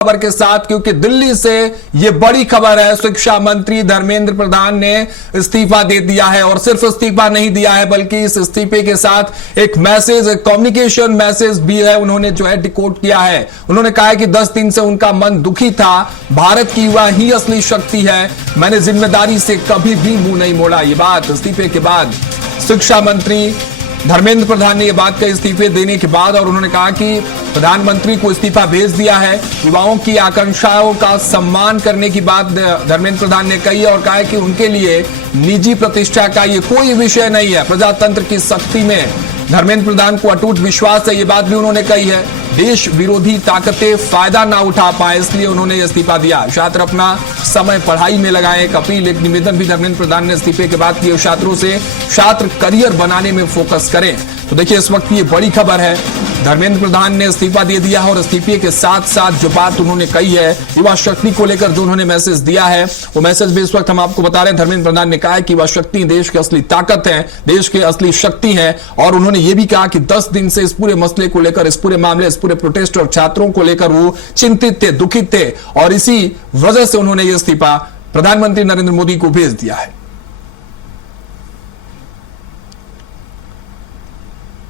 खबर के साथ, क्योंकि दिल्ली से यह बड़ी खबर है। शिक्षा मंत्री धर्मेंद्र प्रधान ने इस्तीफा दे दिया है और सिर्फ इस्तीफा नहीं दिया है बल्कि इस इस्तीफे के साथ एक मैसेज, एक कम्युनिकेशन मैसेज भी है, उन्होंने जो है डिकोड किया है। उन्होंने कहा है कि 10 दिन से उनका मन दुखी था, भारत की युवा ही असली शक्ति है, मैंने जिम्मेदारी से कभी भी मुंह नहीं मोड़ा। ये बात इस्तीफे के बाद शिक्षा मंत्री धर्मेंद्र प्रधान ने यह बात कही इस्तीफे देने के बाद, और उन्होंने कहा कि प्रधानमंत्री को इस्तीफा भेज दिया है। युवाओं की आकांक्षाओं का सम्मान करने की बात धर्मेंद्र प्रधान ने कही और कहा है कि उनके लिए निजी प्रतिष्ठा का ये कोई विषय नहीं है। प्रजातंत्र की शक्ति में धर्मेंद्र प्रधान को अटूट विश्वास है, ये बात भी उन्होंने कही है। देश विरोधी ताकतें फायदा ना उठा पाए, इसलिए उन्होंने इस्तीफा दिया। छात्र अपना समय पढ़ाई में लगाएं, एक अपील, एक निवेदन भी धर्मेंद्र प्रधान ने इस्तीफे के बाद किए। छात्रों से छात्र करियर बनाने में फोकस करें। तो देखिए, इस वक्त ये बड़ी खबर है, धर्मेंद्र प्रधान ने इस्तीफा दे दिया है और इस्तीफे के साथ साथ जो बात उन्होंने कही है युवा शक्ति को लेकर, जो उन्होंने मैसेज दिया है, वो मैसेज भी इस वक्त हम आपको बता रहे हैं। धर्मेंद्र प्रधान ने कहा है कि युवा शक्ति देश की असली ताकत है, देश की असली शक्ति है, और उन्होंने ये भी कहा कि 10 दिन से इस पूरे मसले को लेकर, इस पूरे मामले, इस पूरे प्रोटेस्ट और छात्रों को लेकर वो चिंतित थे, दुखित थे, और इसी वजह से उन्होंने ये इस्तीफा प्रधानमंत्री नरेंद्र मोदी को भेज दिया है।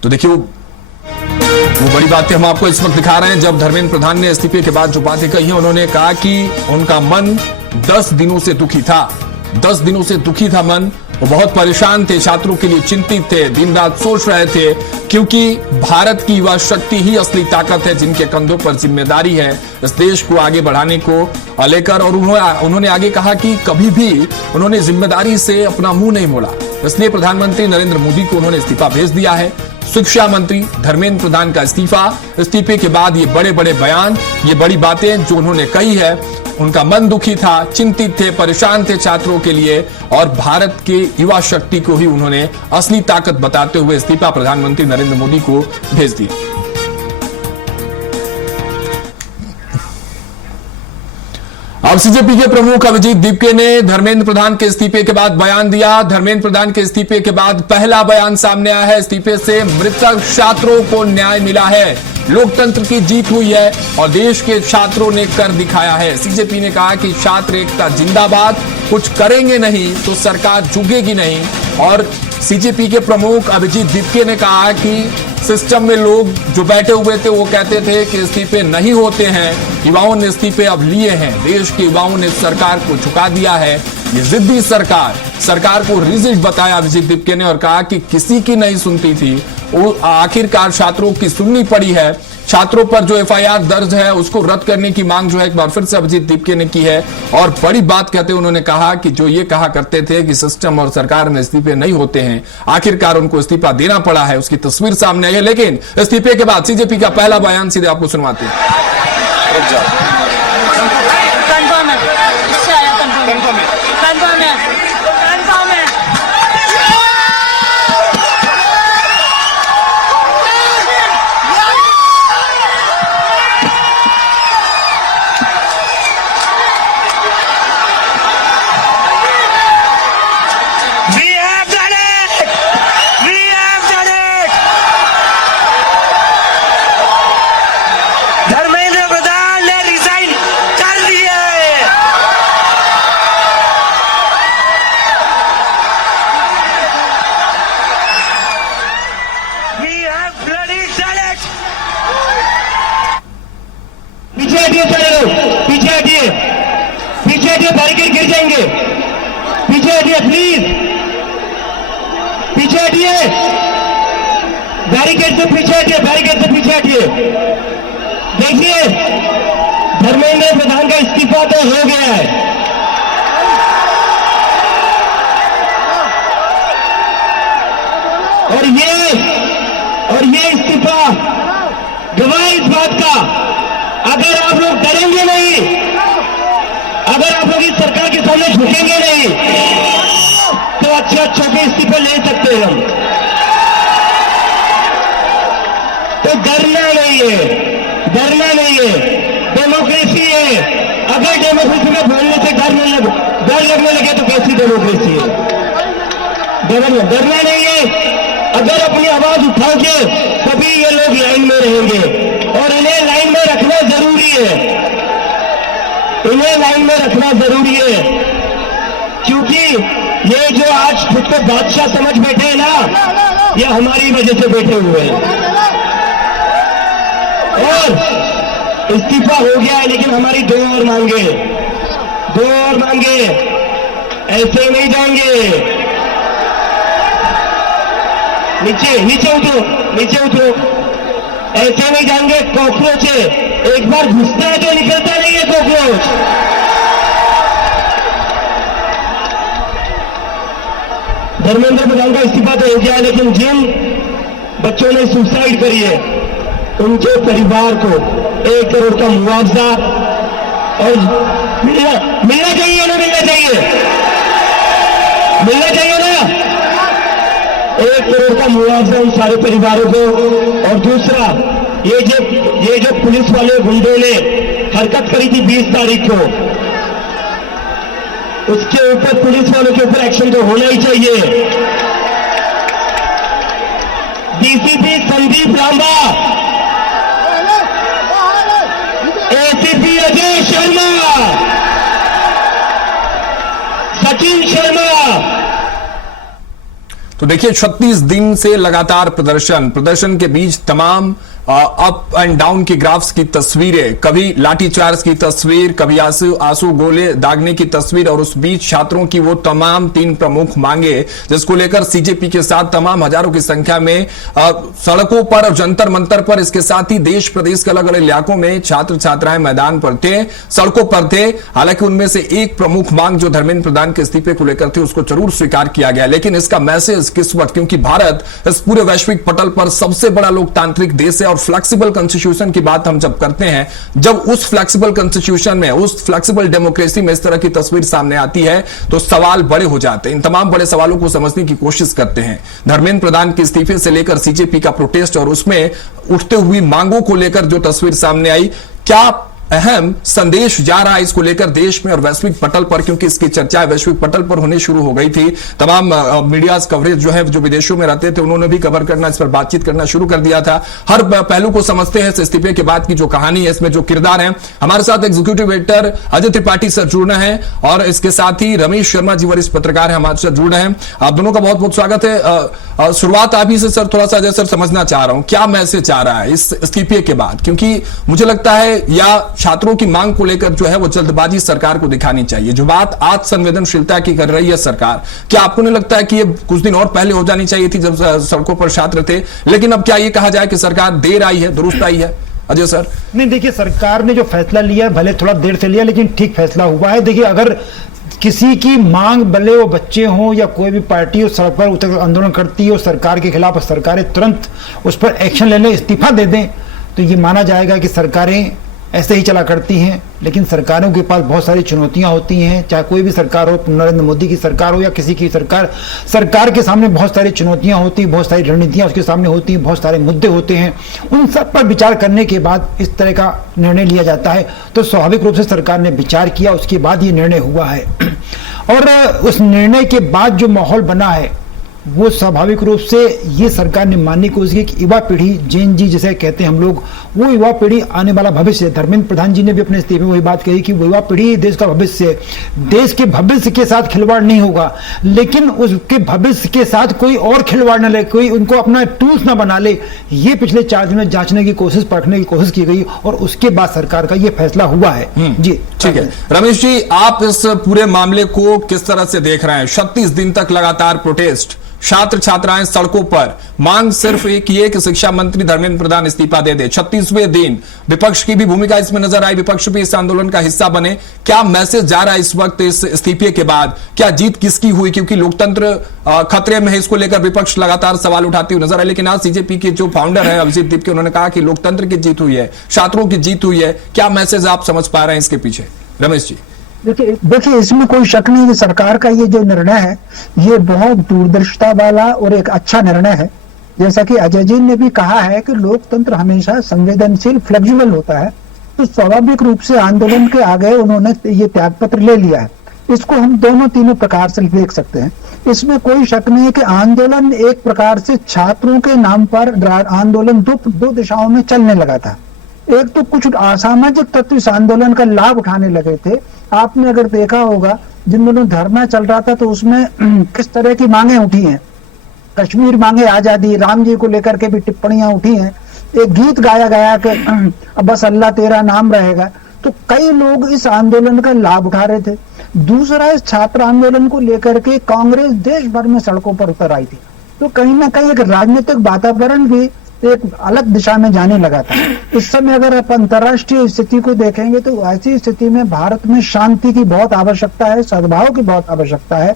तो देखिए, वो बड़ी बातें हम आपको इस वक्त दिखा रहे हैं। जब धर्मेंद्र प्रधान ने इस्तीफे के बाद जो बातें कही हैं, उन्होंने कहा कि उनका मन 10 दिनों से दुखी था, 10 दिनों से दुखी था मन, वो बहुत परेशान थे, छात्रों के लिए चिंतित थे, दिन रात सोच रहे थे, क्योंकि भारत की युवा शक्ति ही असली ताकत है, जिनके कंधों पर जिम्मेदारी है इस देश को आगे बढ़ाने को लेकर। और उन्होंने आगे कहा कि कभी भी उन्होंने जिम्मेदारी से अपना मुंह नहीं मोड़ा, इसलिए प्रधानमंत्री नरेंद्र मोदी को उन्होंने इस्तीफा भेज दिया है। शिक्षा मंत्री धर्मेंद्र प्रधान का इस्तीफे के बाद ये बड़े बड़े बयान, ये बड़ी बातें जो उन्होंने कही है, उनका मन दुखी था, चिंतित थे, परेशान थे छात्रों के लिए, और भारत के युवा शक्ति को ही उन्होंने असली ताकत बताते हुए इस्तीफा प्रधानमंत्री नरेंद्र मोदी को भेज दिया। अब सीजेपी के प्रमुख अभिजीत दीपके ने धर्मेंद्र प्रधान के इस्तीफे के बाद बयान दिया। धर्मेंद्र प्रधान के इस्तीफे के बाद पहला बयान सामने आया है। इस्तीफे से मृतक छात्रों को न्याय मिला है, लोकतंत्र की जीत हुई है और देश के छात्रों ने कर दिखाया है। सीजेपी ने कहा कि छात्र एकता जिंदाबाद, कुछ करेंगे नहीं तो सरकार झुकेगी नहीं। और सीजेपी के प्रमुख अभिजीत दीपके ने कहा कि सिस्टम में लोग जो बैठे हुए थे वो कहते थे कि इस्तीफे नहीं होते हैं, युवाओं ने इस्तीफे अब लिए हैं, देश के युवाओं ने सरकार को झुका दिया है। ये जिद्दी सरकार को रिजिड बताया अभिजीत दीपके ने, और कहा कि किसी की नहीं सुनती थी, वो आखिरकार छात्रों की सुननी पड़ी है। छात्रों पर जो एफआईआर दर्ज है उसको रद्द करने की मांग जो है एक बार फिर से अभिजीत दीपके ने की है। और बड़ी बात कहते उन्होंने कहा कि जो ये कहा करते थे कि सिस्टम और सरकार में इस्तीफे नहीं होते हैं, आखिरकार उनको इस्तीफा देना पड़ा है, उसकी तस्वीर सामने आई है। लेकिन इस्तीफे के बाद सीजेपी का पहला बयान सीधे आपको सुनवाते हैं। पीछे हटिए, बैरिकेड गिर जाएंगे, पीछे हटिए प्लीज, पीछे हटिए, बैरिकेड से पीछे हटिए, बैरिकेड से पीछे हटिए। देखिए, धर्मेंद्र प्रधान का इस्तीफा तो हो गया है, और ये इस्तीफा गवाह इस बात का, अगर आप लोग डरेंगे नहीं, अगर आप लोग इस सरकार के सामने झुकेंगे नहीं, तो अच्छे के इस्तीफे ले सकते हैं हम। तो डरना नहीं है, डरना नहीं है, डेमोक्रेसी है। अगर डेमोक्रेसी में बोलने से डर लगने लगे तो कैसी डेमोक्रेसी है? डरना नहीं है। अगर अपनी आवाज उठाओगे तभी ये लोग लाइन में रहेंगे, और इन्हें लाइन में रखना जरूरी है। इन्हें लाइन में रखना जरूरी है, क्योंकि ये जो आज खुद को बादशाह समझ बैठे हैं ना, ये हमारी वजह से बैठे हुए हैं। और इस्तीफा हो गया है, लेकिन हमारी दो और मांगे, ऐसे नहीं जाएंगे। नीचे उतरो, ऐसे नहीं जाएंगे। कॉकरोच है, एक बार घुसता है तो निकलता नहीं है कॉकरोच। धर्मेंद्र प्रधान का इस्तीफा तो हो गया, लेकिन जिन बच्चों ने सुसाइड करी है उनके परिवार को 1 करोड़ का मुआवजा और मिलना चाहिए ना, मिलना चाहिए ना, 1 करोड़ का मुआवजा उन सारे परिवारों को। और दूसरा, ये जो पुलिस वाले गुंडों ने हरकत करी थी 20 तारीख को, उसके ऊपर पुलिस वालों के ऊपर एक्शन तो होना ही चाहिए। DCP Sandeep Lamba, ACP Ajay Sharma, Sachin Sharma. तो देखिए 36 दिन से लगातार प्रदर्शन के बीच तमाम अप एंड डाउन की ग्राफ्स की तस्वीरें, कभी लाठीचार्ज की तस्वीर, कभी आंसू गोले दागने की तस्वीर, और उस बीच छात्रों की वो तमाम 3 प्रमुख मांगे जिसको लेकर सीजेपी के साथ तमाम हजारों की संख्या में सड़कों पर और जंतर मंतर पर, इसके साथ ही देश प्रदेश के अलग अलग इलाकों में छात्र छात्राएं मैदान पर थे, सड़कों पर थे। हालांकि उनमें से एक प्रमुख मांग जो धर्मेंद्र प्रधान के इस्तीफे को लेकर थी उसको जरूर स्वीकार किया गया, लेकिन इसका मैसेज किस वक्त, क्योंकि भारत इस पूरे वैश्विक पटल पर सबसे बड़ा लोकतांत्रिक देश है और फ्लेक्सिबल कॉन्स्टिट्यूशन की बात हम जब करते हैं, जब उस फ्लेक्सिबल कॉन्स्टिट्यूशन में, उस फ्लेक्सिबल डेमोक्रेसी में इस तरह की तस्वीर सामने आती है तो सवाल बड़े हो जाते हैं। इन तमाम बड़े सवालों को समझने की कोशिश करते हैं। धर्मेंद्र प्रधान के इस्तीफे से लेकर सीजेपी का प्रोटेस्ट और उसमें उठते हुई मांगों को लेकर जो तस्वीर सामने आई, क्या अहम संदेश जा रहा है इसको लेकर देश में और वैश्विक पटल पर, क्योंकि इसकी चर्चा वैश्विक पटल पर होने शुरू हो गई थी। तमाम मीडिया कवरेज जो है, जो विदेशों में रहते थे, उन्होंने भी कवर करना, इस पर बातचीत करना शुरू कर दिया था। हर पहलू को समझते हैं। इस्तीफे के बाद की जो कहानी है, इसमें जो किरदार है, हमारे साथ executive editor Ajay Tripathi sir जुड़ रहे हैं और इसके साथ ही रमेश शर्मा जी वरिष्ठ पत्रकार है हमारे साथ जुड़ रहे हैं। आप दोनों का बहुत बहुत स्वागत है। शुरुआत आप ही से सर, थोड़ा सा अजय सर समझना चाह रहा हूं, क्या मैसेज आ रहा है इस इस्तीफे के बाद, क्योंकि मुझे लगता है या छात्रों की मांग को लेकर जो है वो जल्दबाजी सरकार को दिखानी चाहिए। जो बात आज संवेदनशीलता की कर रही है सरकार, क्या आपको नहीं लगता है कि ये कुछ दिन और पहले हो जानी चाहिए थी जब सड़कों पर छात्र थे, लेकिन अब क्या ये कहा जाए कि सरकार देर आई है, दुरुस्त आई है? अजय सर। नहीं, देखिए सरकार ने जो फैसला लिया है, भले थोड़ा देर से लिया लेकिन ठीक फैसला हुआ है। देखिए, अगर किसी की मांग, भले वो बच्चे हों या कोई भी पार्टी उस सड़क पर उतर आंदोलन करती है और सरकार के खिलाफ सरकारें तुरंत उस पर एक्शन लेने, इस्तीफा दे दें, तो ये माना जाएगा कि सरकारें ऐसे ही चला करती हैं। लेकिन सरकारों के पास बहुत सारी चुनौतियां होती हैं, चाहे कोई भी सरकार हो, नरेंद्र मोदी की सरकार हो या किसी की सरकार के सामने बहुत सारी चुनौतियां होती हैं, बहुत सारी रणनीतियां उसके सामने होती हैं, बहुत सारे मुद्दे होते हैं। उन सब पर विचार करने के बाद इस तरह का निर्णय लिया जाता है। तो स्वाभाविक रूप से सरकार ने विचार किया, उसके बाद ये निर्णय हुआ है। और उस निर्णय के बाद जो माहौल बना है वो स्वाभाविक रूप से ये सरकार ने मानने की कोशिश की कि युवा पीढ़ी, जेन जी जिसे कहते हैं हम लोग, वो युवा पीढ़ी आने वाला भविष्य है। धर्मेंद्र प्रधान जी ने भी अपने इस्तीफे में वही बात कही कि युवा पीढ़ी देश का भविष्य है। देश के भविष्य के साथ खिलवाड़ नहीं होगा, लेकिन उसके भविष्य के साथ कोई और खिलवाड़ न ले, कोई उनको अपना टूल्स ना बना ले। ये पिछले 4 दिन में जांचने की कोशिश, परखने की कोशिश की गई और उसके बाद सरकार का ये फैसला हुआ है। जी ठीक है। रमेश जी, आप इस पूरे मामले को किस तरह से देख रहे हैं? 36 दिन तक लगातार प्रोटेस्ट, छात्र छात्राएं सड़कों पर, मांग सिर्फ एक ही है कि शिक्षा मंत्री धर्मेंद्र प्रधान इस्तीफा दे दे। 36वें दिन विपक्ष की भी भूमिका इसमें नजर आई, विपक्ष भी इस आंदोलन का हिस्सा बने। क्या मैसेज जा रहा है इस वक्त इस इस्तीफे के बाद? क्या जीत किसकी हुई? क्योंकि लोकतंत्र खतरे में है, इसको लेकर विपक्ष लगातार सवाल उठाती हुई नजर आई। लेकिन आज सीजेपी के जो फाउंडर है अभिजीत दीप, उन्होंने कहा कि लोकतंत्र की जीत हुई है, छात्रों की जीत हुई है। क्या मैसेज आप समझ पा रहे हैं इसके पीछे? रमेश जी। देखिए इसमें कोई शक नहीं कि सरकार का ये जो निर्णय है ये बहुत दूरदर्शिता वाला और एक अच्छा निर्णय है। जैसा कि अजय जी ने भी कहा है कि लोकतंत्र हमेशा संवेदनशील, फ्लेक्सिबल होता है, तो स्वाभाविक रूप से आंदोलन के आगे उन्होंने ये त्यागपत्र ले लिया है। इसको हम तीनों प्रकार से देख सकते हैं। इसमें कोई शक नहीं है कि आंदोलन एक प्रकार से छात्रों के नाम पर आंदोलन दो दिशाओं में चलने लगा था। एक तो कुछ असामाजिक तत्व इस आंदोलन का लाभ उठाने लगे थे। आपने अगर देखा होगा जिन दिनों धरना चल रहा था तो उसमें किस तरह की मांगे उठी हैं, कश्मीर मांगे आजादी, राम जी को लेकर के भी टिप्पणियां उठी हैं, एक गीत गाया गया कि अब बस अल्लाह तेरा नाम रहेगा। तो कई लोग इस आंदोलन का लाभ उठा रहे थे। दूसरा, इस छात्र आंदोलन को लेकर के कांग्रेस देश भर में सड़कों पर उतर आई थी, तो कहीं ना कहीं एक राजनीतिक वातावरण भी एक अलग दिशा में जाने लगा था। इस समय अगर आप अंतर्राष्ट्रीय स्थिति को देखेंगे तो ऐसी स्थिति में भारत में शांति की बहुत आवश्यकता है, सद्भाव की बहुत आवश्यकता है।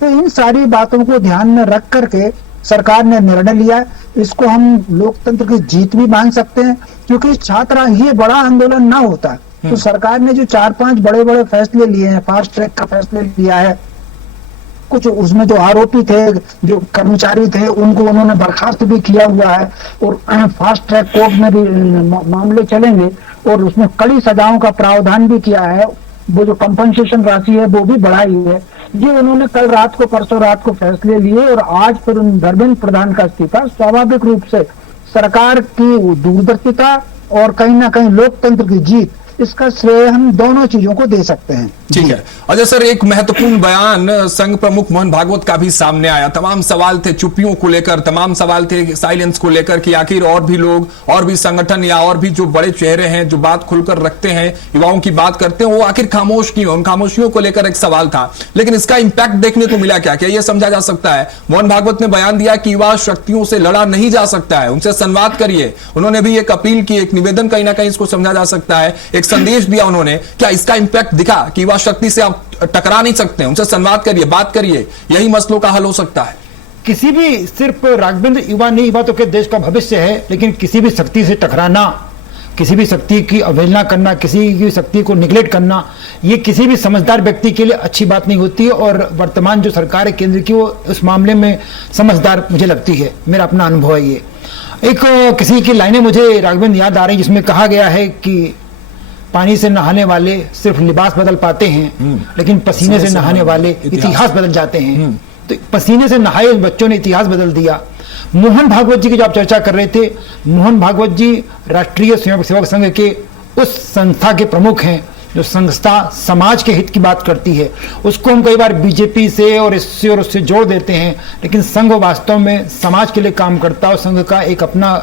तो इन सारी बातों को ध्यान में रख करके सरकार ने निर्णय लिया है। इसको हम लोकतंत्र की जीत भी मान सकते हैं, क्योंकि छात्र ये बड़ा आंदोलन ना होता तो सरकार ने जो 4-5 बड़े-बड़े फैसले लिए हैं, फास्ट ट्रैक का फैसला लिया है, कुछ उसमें जो आरोपी थे, जो कर्मचारी थे, उनको उन्होंने बर्खास्त भी किया हुआ है और फास्ट ट्रैक कोर्ट में भी मामले चलेंगे और उसमें कड़ी सजाओं का प्रावधान भी किया है। वो जो कंपनसेशन राशि है वो भी बढ़ाई है। ये उन्होंने कल रात को, परसों रात को फैसले लिए और आज फिर धर्मेंद्र प्रधान का इस्तीफा स्वाभाविक रूप से सरकार की दूरदर्शिता और कहीं ना कहीं लोकतंत्र की जीत, इसका श्रेय हम दोनों चीजों को दे सकते हैं। ठीक है अजय सर, एक महत्वपूर्ण बयान संघ प्रमुख मोहन भागवत का भी सामने आया। तमाम सवाल थे चुप्पियों को लेकर, तमाम सवाल थे साइलेंस को लेकर कि आखिर और भी लोग, और भी संगठन या और भी जो बड़े चेहरे हैं जो बात खुलकर रखते हैं, युवाओं की बात करते हैं, वो आखिर खामोश क्यों? उन खामोशियों को लेकर एक सवाल था, लेकिन इसका इंपैक्ट देखने को मिला क्या? क्या यह समझा जा सकता है? मोहन भागवत ने बयान दिया कि युवा शक्तियों से लड़ा नहीं जा सकता है, उनसे संवाद करिए। उन्होंने भी एक अपील की, एक निवेदन कहीं ना कहीं इसको समझा जा सकता है, एक संदेश दिया उन्होंने। क्या इसका इंपैक्ट दिखा कि युवा शक्ति से आप टकरा नहीं सकते, उनसे संवाद करिए, बात करिए, यही मसलों का हल हो सकता है? किसी भी, सिर्फ राघवेंद्र युवा नहीं, युवा तो के देश का भविष्य है, लेकिन किसी भी शक्ति से टकराना, किसी भी शक्ति की अवहेलना करना, किसी की शक्ति को निगलेक्ट करना, ये किसी भी समझदार व्यक्ति के लिए अच्छी बात नहीं होती। और वर्तमान जो सरकार है केंद्र की, वो उस मामले में समझदार मुझे लगती है, मेरा अपना अनुभव है ये। एक किसी की लाइनें मुझे राघवेंद्र याद आ रही, जिसमें कहा गया है कि पानी से नहाने वाले सिर्फ लिबास बदल पाते हैं, लेकिन पसीने से नहाने वाले इतिहास बदल जाते हैं। तो पसीने से नहाए बच्चों ने इतिहास बदल दिया। मोहन भागवत जी की जो आप चर्चा कर रहे थे, मोहन भागवत जी राष्ट्रीय स्वयं सेवक संघ के उस संस्था के प्रमुख हैं जो संस्था समाज के हित की बात करती है। उसको हम कई बार बीजेपी से और इससे और उससे जोड़ देते हैं, लेकिन संघ वास्तव में समाज के लिए काम करता है। संघ का एक अपना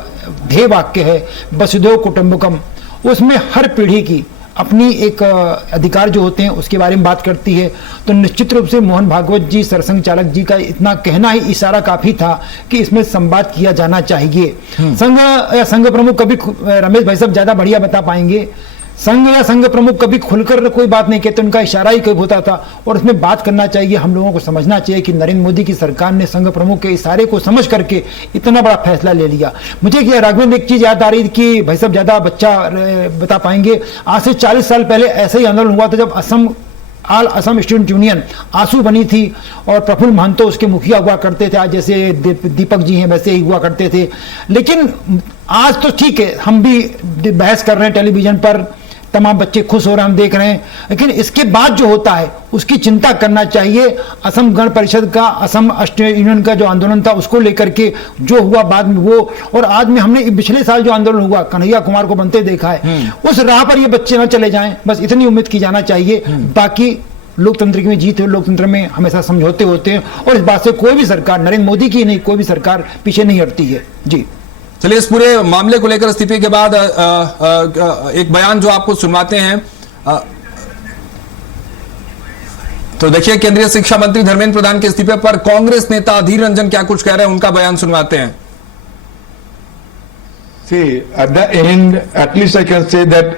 ध्येय वाक्य है, वसुधैव कुटुंबकम। उसमें हर पीढ़ी की अपनी एक अधिकार जो होते हैं उसके बारे में बात करती है। तो निश्चित रूप से मोहन भागवत जी, सरसंघ चालक जी का इतना कहना ही इशारा काफी था कि इसमें संवाद किया जाना चाहिए। संघ या संघ प्रमुख कभी, रमेश भाई साहब ज्यादा बढ़िया बता पाएंगे, संघ या संघ प्रमुख कभी खुलकर कोई बात नहीं कहते, उनका इशारा ही कभी होता था। और उसमें बात करना चाहिए, हम लोगों को समझना चाहिए कि नरेंद्र मोदी की सरकार ने संघ प्रमुख के इशारे को समझ करके इतना बड़ा फैसला ले लिया। मुझे क्या राघवेंद्र, एक चीज याद आ रही थी कि भाई साहब ज्यादा बच्चा बता पाएंगे, आज से 40 साल पहले ऐसे ही आंदोलन हुआ था जब असम स्टूडेंट यूनियन आंसू बनी थी और प्रफुल्ल महंतो उसके मुखिया हुआ करते थे। आज जैसे दीपक जी हैं वैसे ही हुआ करते थे। लेकिन आज तो ठीक है, हम भी बहस कर रहे हैं टेलीविजन पर, तमाम बच्चे खुश हो रहे हैं, हम देख रहे हैं, लेकिन इसके बाद जो होता है उसकी चिंता करना चाहिए। असम गण परिषद का, असम स्टूडेंट यूनियन का जो आंदोलन था उसको लेकर के जो हुआ बाद में वो, और आज में हमने पिछले साल जो आंदोलन हुआ, कन्हैया कुमार को बनते देखा है, उस राह पर ये बच्चे न चले जाएं, बस इतनी उम्मीद की जाना चाहिए। बाकी लोकतंत्र की जीत है, लोकतंत्र में हमेशा समझौते होते हैं और इस बात से कोई भी सरकार, नरेंद्र मोदी की नहीं, कोई भी सरकार पीछे नहीं हटती है। जी चलिए, इस पूरे मामले को लेकर इस्तीफे के बाद एक बयान जो आपको सुनवाते हैं। तो देखिए, केंद्रीय शिक्षा मंत्री धर्मेंद्र प्रधान के इस्तीफे पर कांग्रेस नेता अधीर रंजन क्या कुछ कह रहे हैं, उनका बयान सुनवाते हैं। See, at the end, at least I can say that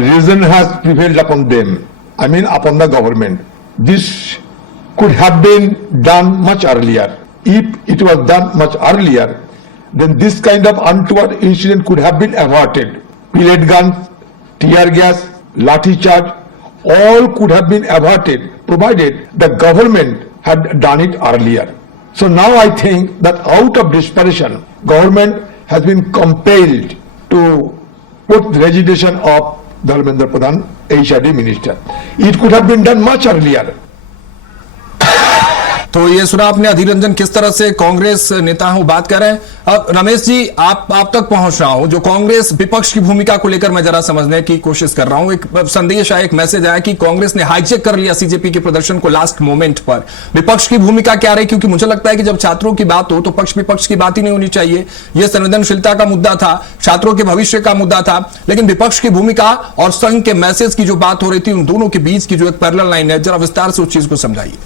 reason has prevailed upon them. I mean, upon the government. This could have been done much earlier. If it was done much earlier, then this kind of untoward incident could have been averted. Pellet guns, tear gas, lathi charge, all could have been averted provided the government had done it earlier. So now I think that out of desperation, government has been compelled to put the resignation of Dharmendra Pradhan, HRD minister. It could have been done much earlier. तो ये सुना आपने अधीर रंजन किस तरह से कांग्रेस नेता हूं बात कर रहे हैं। अब रमेश जी आप तक पहुंच रहा हूं, जो कांग्रेस विपक्ष की भूमिका को लेकर मैं जरा समझने की कोशिश कर रहा हूं। एक संदेश आया, एक मैसेज आया कि कांग्रेस ने हाईजेक कर लिया सीजेपी के प्रदर्शन को लास्ट मोमेंट पर। विपक्ष की भूमिका क्या रही? क्योंकि मुझे लगता है कि जब छात्रों की बात हो तो पक्ष विपक्ष की बात ही नहीं होनी चाहिए। यह संवेदनशीलता का मुद्दा था, छात्रों के भविष्य का मुद्दा था, लेकिन विपक्ष की भूमिका और संघ के मैसेज की जो बात हो रही थी, उन दोनों के बीच की जो एक पैरेलल लाइन है, जरा विस्तार से उस चीज को समझाइए।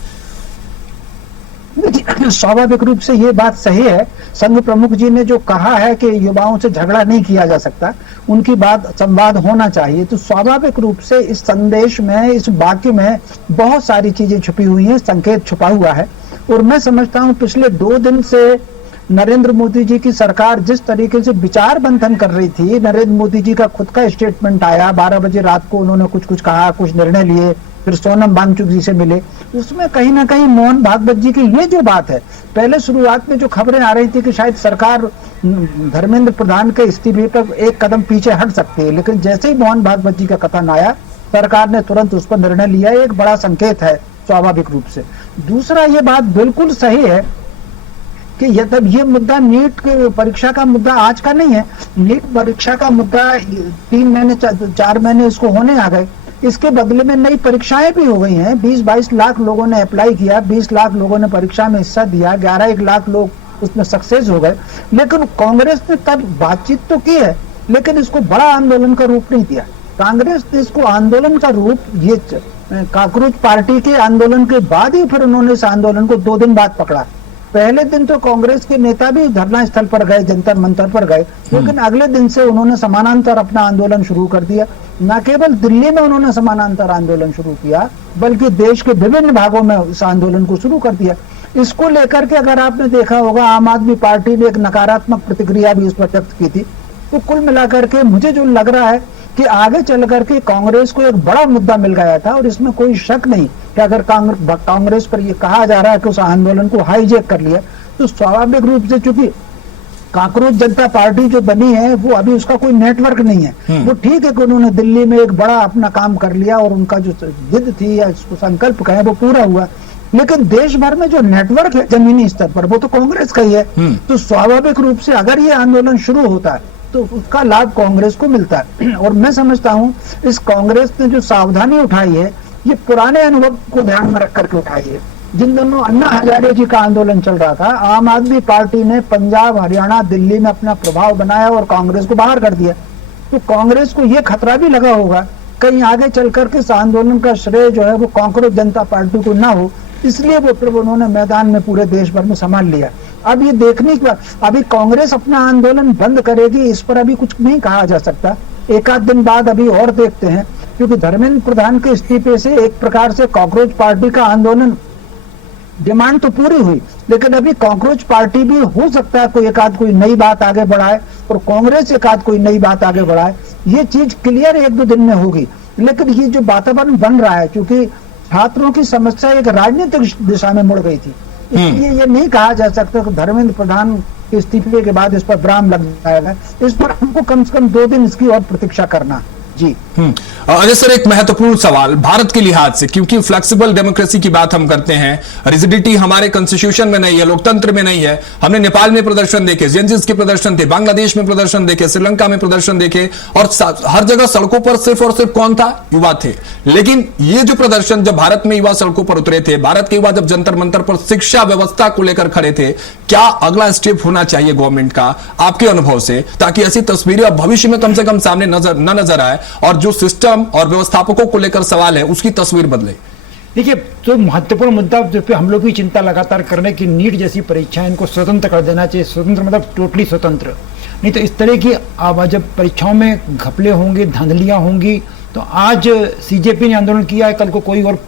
स्वाभाविक रूप से ये बात सही है। संघ प्रमुख जी ने जो कहा है कि युवाओं से झगड़ा नहीं किया जा सकता, उनकी बात संवाद होना चाहिए, तो स्वाभाविक रूप से इस संदेश में, इस वाक्य में बहुत सारी चीजें छुपी हुई हैं, संकेत छुपा हुआ है। और मैं समझता हूं पिछले 2 दिन से नरेंद्र मोदी जी की सरकार जिस तरीके से विचार मंथन कर रही थी, नरेंद्र मोदी जी का खुद का स्टेटमेंट आया, 12 बजे रात को उन्होंने कुछ कहा, कुछ निर्णय लिए, फिर सोनम वांगचुक जी से मिले, उसमें कहीं ना कहीं मोहन भागवत जी की ये जो बात है, पहले शुरुआत में जो खबरें आ रही थी कि शायद सरकार धर्मेंद्र प्रधान के इस्तीफे पर एक कदम पीछे हट सकती है, लेकिन जैसे ही मोहन भागवत जी का कथन आया, सरकार ने तुरंत उस पर निर्णय लिया। एक बड़ा संकेत है स्वाभाविक रूप से। दूसरा, ये बात बिल्कुल सही है कि ये मुद्दा नीट परीक्षा का मुद्दा आज का नहीं है। नीट परीक्षा का मुद्दा 3 महीने 4 महीने इसको होने आ गए, इसके बदले में नई परीक्षाएं भी हो गई हैं। 20-22 लाख लोगों ने अप्लाई किया, 20 लाख लोगों ने परीक्षा में हिस्सा दिया, 11-1 लाख लोग उसमें सक्सेस हो गए। लेकिन कांग्रेस ने तब बातचीत तो की है, लेकिन इसको बड़ा आंदोलन का रूप नहीं दिया। कांग्रेस ने इसको आंदोलन का रूप, ये कॉकरोच पार्टी के आंदोलन के बाद ही फिर उन्होंने इस आंदोलन को 2 दिन बाद पकड़ा। पहले दिन तो कांग्रेस के नेता भी धरना स्थल पर गए, जंतर मंतर पर गए, लेकिन अगले दिन से उन्होंने समानांतर अपना आंदोलन शुरू कर दिया। न केवल दिल्ली में उन्होंने समानांतर आंदोलन शुरू किया, बल्कि देश के विभिन्न भागों में इस आंदोलन को शुरू कर दिया। इसको लेकर के अगर आपने देखा होगा, आम आदमी पार्टी ने एक नकारात्मक प्रतिक्रिया भी इस पर व्यक्त की थी। तो कुल मिलाकर के मुझे जो लग रहा है कि आगे चल करके कांग्रेस को एक बड़ा मुद्दा मिल गया था, और इसमें कोई शक नहीं कि अगर कांग्रेस पर यह कहा जा रहा है कि उस आंदोलन को हाईजैक कर लिया, तो स्वाभाविक रूप से चूंकि कॉकरोच जनता पार्टी जो बनी है वो अभी उसका कोई नेटवर्क नहीं है। वो ठीक है कि उन्होंने दिल्ली में एक बड़ा अपना काम कर लिया और उनका जो जिद थी या संकल्प कहे वो पूरा हुआ, लेकिन देश भर में जो नेटवर्क है जमीनी स्तर पर वो तो कांग्रेस का ही है। तो स्वाभाविक रूप से अगर ये आंदोलन शुरू होता है तो उसका लाभ कांग्रेस को मिलता है। और मैं समझता हूं इस कांग्रेस ने जो सावधानी उठाई है, ये पुराने अनुभव को ध्यान में रख करके उठाई है। जिन दिनों अन्ना हजारे जी का आंदोलन चल रहा था, आम आदमी पार्टी ने पंजाब, हरियाणा, दिल्ली में अपना प्रभाव बनाया और कांग्रेस को बाहर कर दिया। तो कांग्रेस को यह खतरा भी लगा होगा कहीं आगे चल करके इस आंदोलन का श्रेय जो है वो कांग्रेस जनता पार्टी को ना हो, इसलिए वो फिर उन्होंने मैदान में पूरे देश भर में संभाल लिया। अब ये देखने की बात, अभी कांग्रेस अपना आंदोलन बंद करेगी इस पर अभी कुछ नहीं कहा जा सकता। एक आध दिन बाद अभी और देखते हैं, क्योंकि धर्मेंद्र प्रधान के इस्तीफे से एक प्रकार से कांग्रेस पार्टी का आंदोलन डिमांड तो पूरी हुई, लेकिन अभी कांग्रेस पार्टी भी हो सकता है कोई एक आध कोई नई बात आगे बढ़ाए और कांग्रेस एक आध कोई नई बात आगे बढ़ाए। ये चीज क्लियर 1-2 दिन में होगी। लेकिन ये जो वातावरण बन रहा है, क्योंकि छात्रों की समस्या एक राजनीतिक दिशा में मुड़ गई थी, इसलिए ये नहीं कहा जा सकता कि धर्मेंद्र प्रधान के इस्तीफे के बाद इस पर विराम लग जाएगा। इस पर हमको कम से कम 2 दिन इसकी और प्रतीक्षा करना। जी अजय सर, एक महत्वपूर्ण सवाल भारत के लिहाज से, क्योंकि फ्लेक्सिबल डेमोक्रेसी की बात हम करते हैं, रिजिडिटी हमारे कॉन्स्टिट्यूशन में नहीं है, लोकतंत्र में नहीं है। हमने नेपाल में प्रदर्शन देखे, जेएनजी के प्रदर्शन थे, बांग्लादेश में प्रदर्शन देखे, श्रीलंका में प्रदर्शन देखे, और हर जगह सड़कों पर सिर्फ और सिर्फ कौन था? युवा थे। लेकिन ये जो प्रदर्शन, जब भारत में युवा सड़कों पर उतरे थे, भारत के युवा जब जंतर मंतर पर शिक्षा व्यवस्था को लेकर खड़े थे, क्या अगला स्टेप होना चाहिए गवर्नमेंट का आपके अनुभव से, ताकि ऐसी तस्वीरें अब भविष्य में कम से कम सामने नजर आए और जो सिस्टम और व्यवस्थापकों को लेकर सवाल है उसकी तस्वीर बदले? देखिए, तो महत्वपूर्ण मुद्दा जो पे हम लोग की चिंता लगातार करने की, नीट जैसी परीक्षाएं इनको स्वतंत्र कर देना चाहिए। स्वतंत्र मतलब टोटली स्वतंत्र, नहीं तो इस तरह की अब जब परीक्षाओं में घपले होंगे, धांधलियां होंगी, तो आज सीजेपी ने आंदोलन किया है, कल को कोई और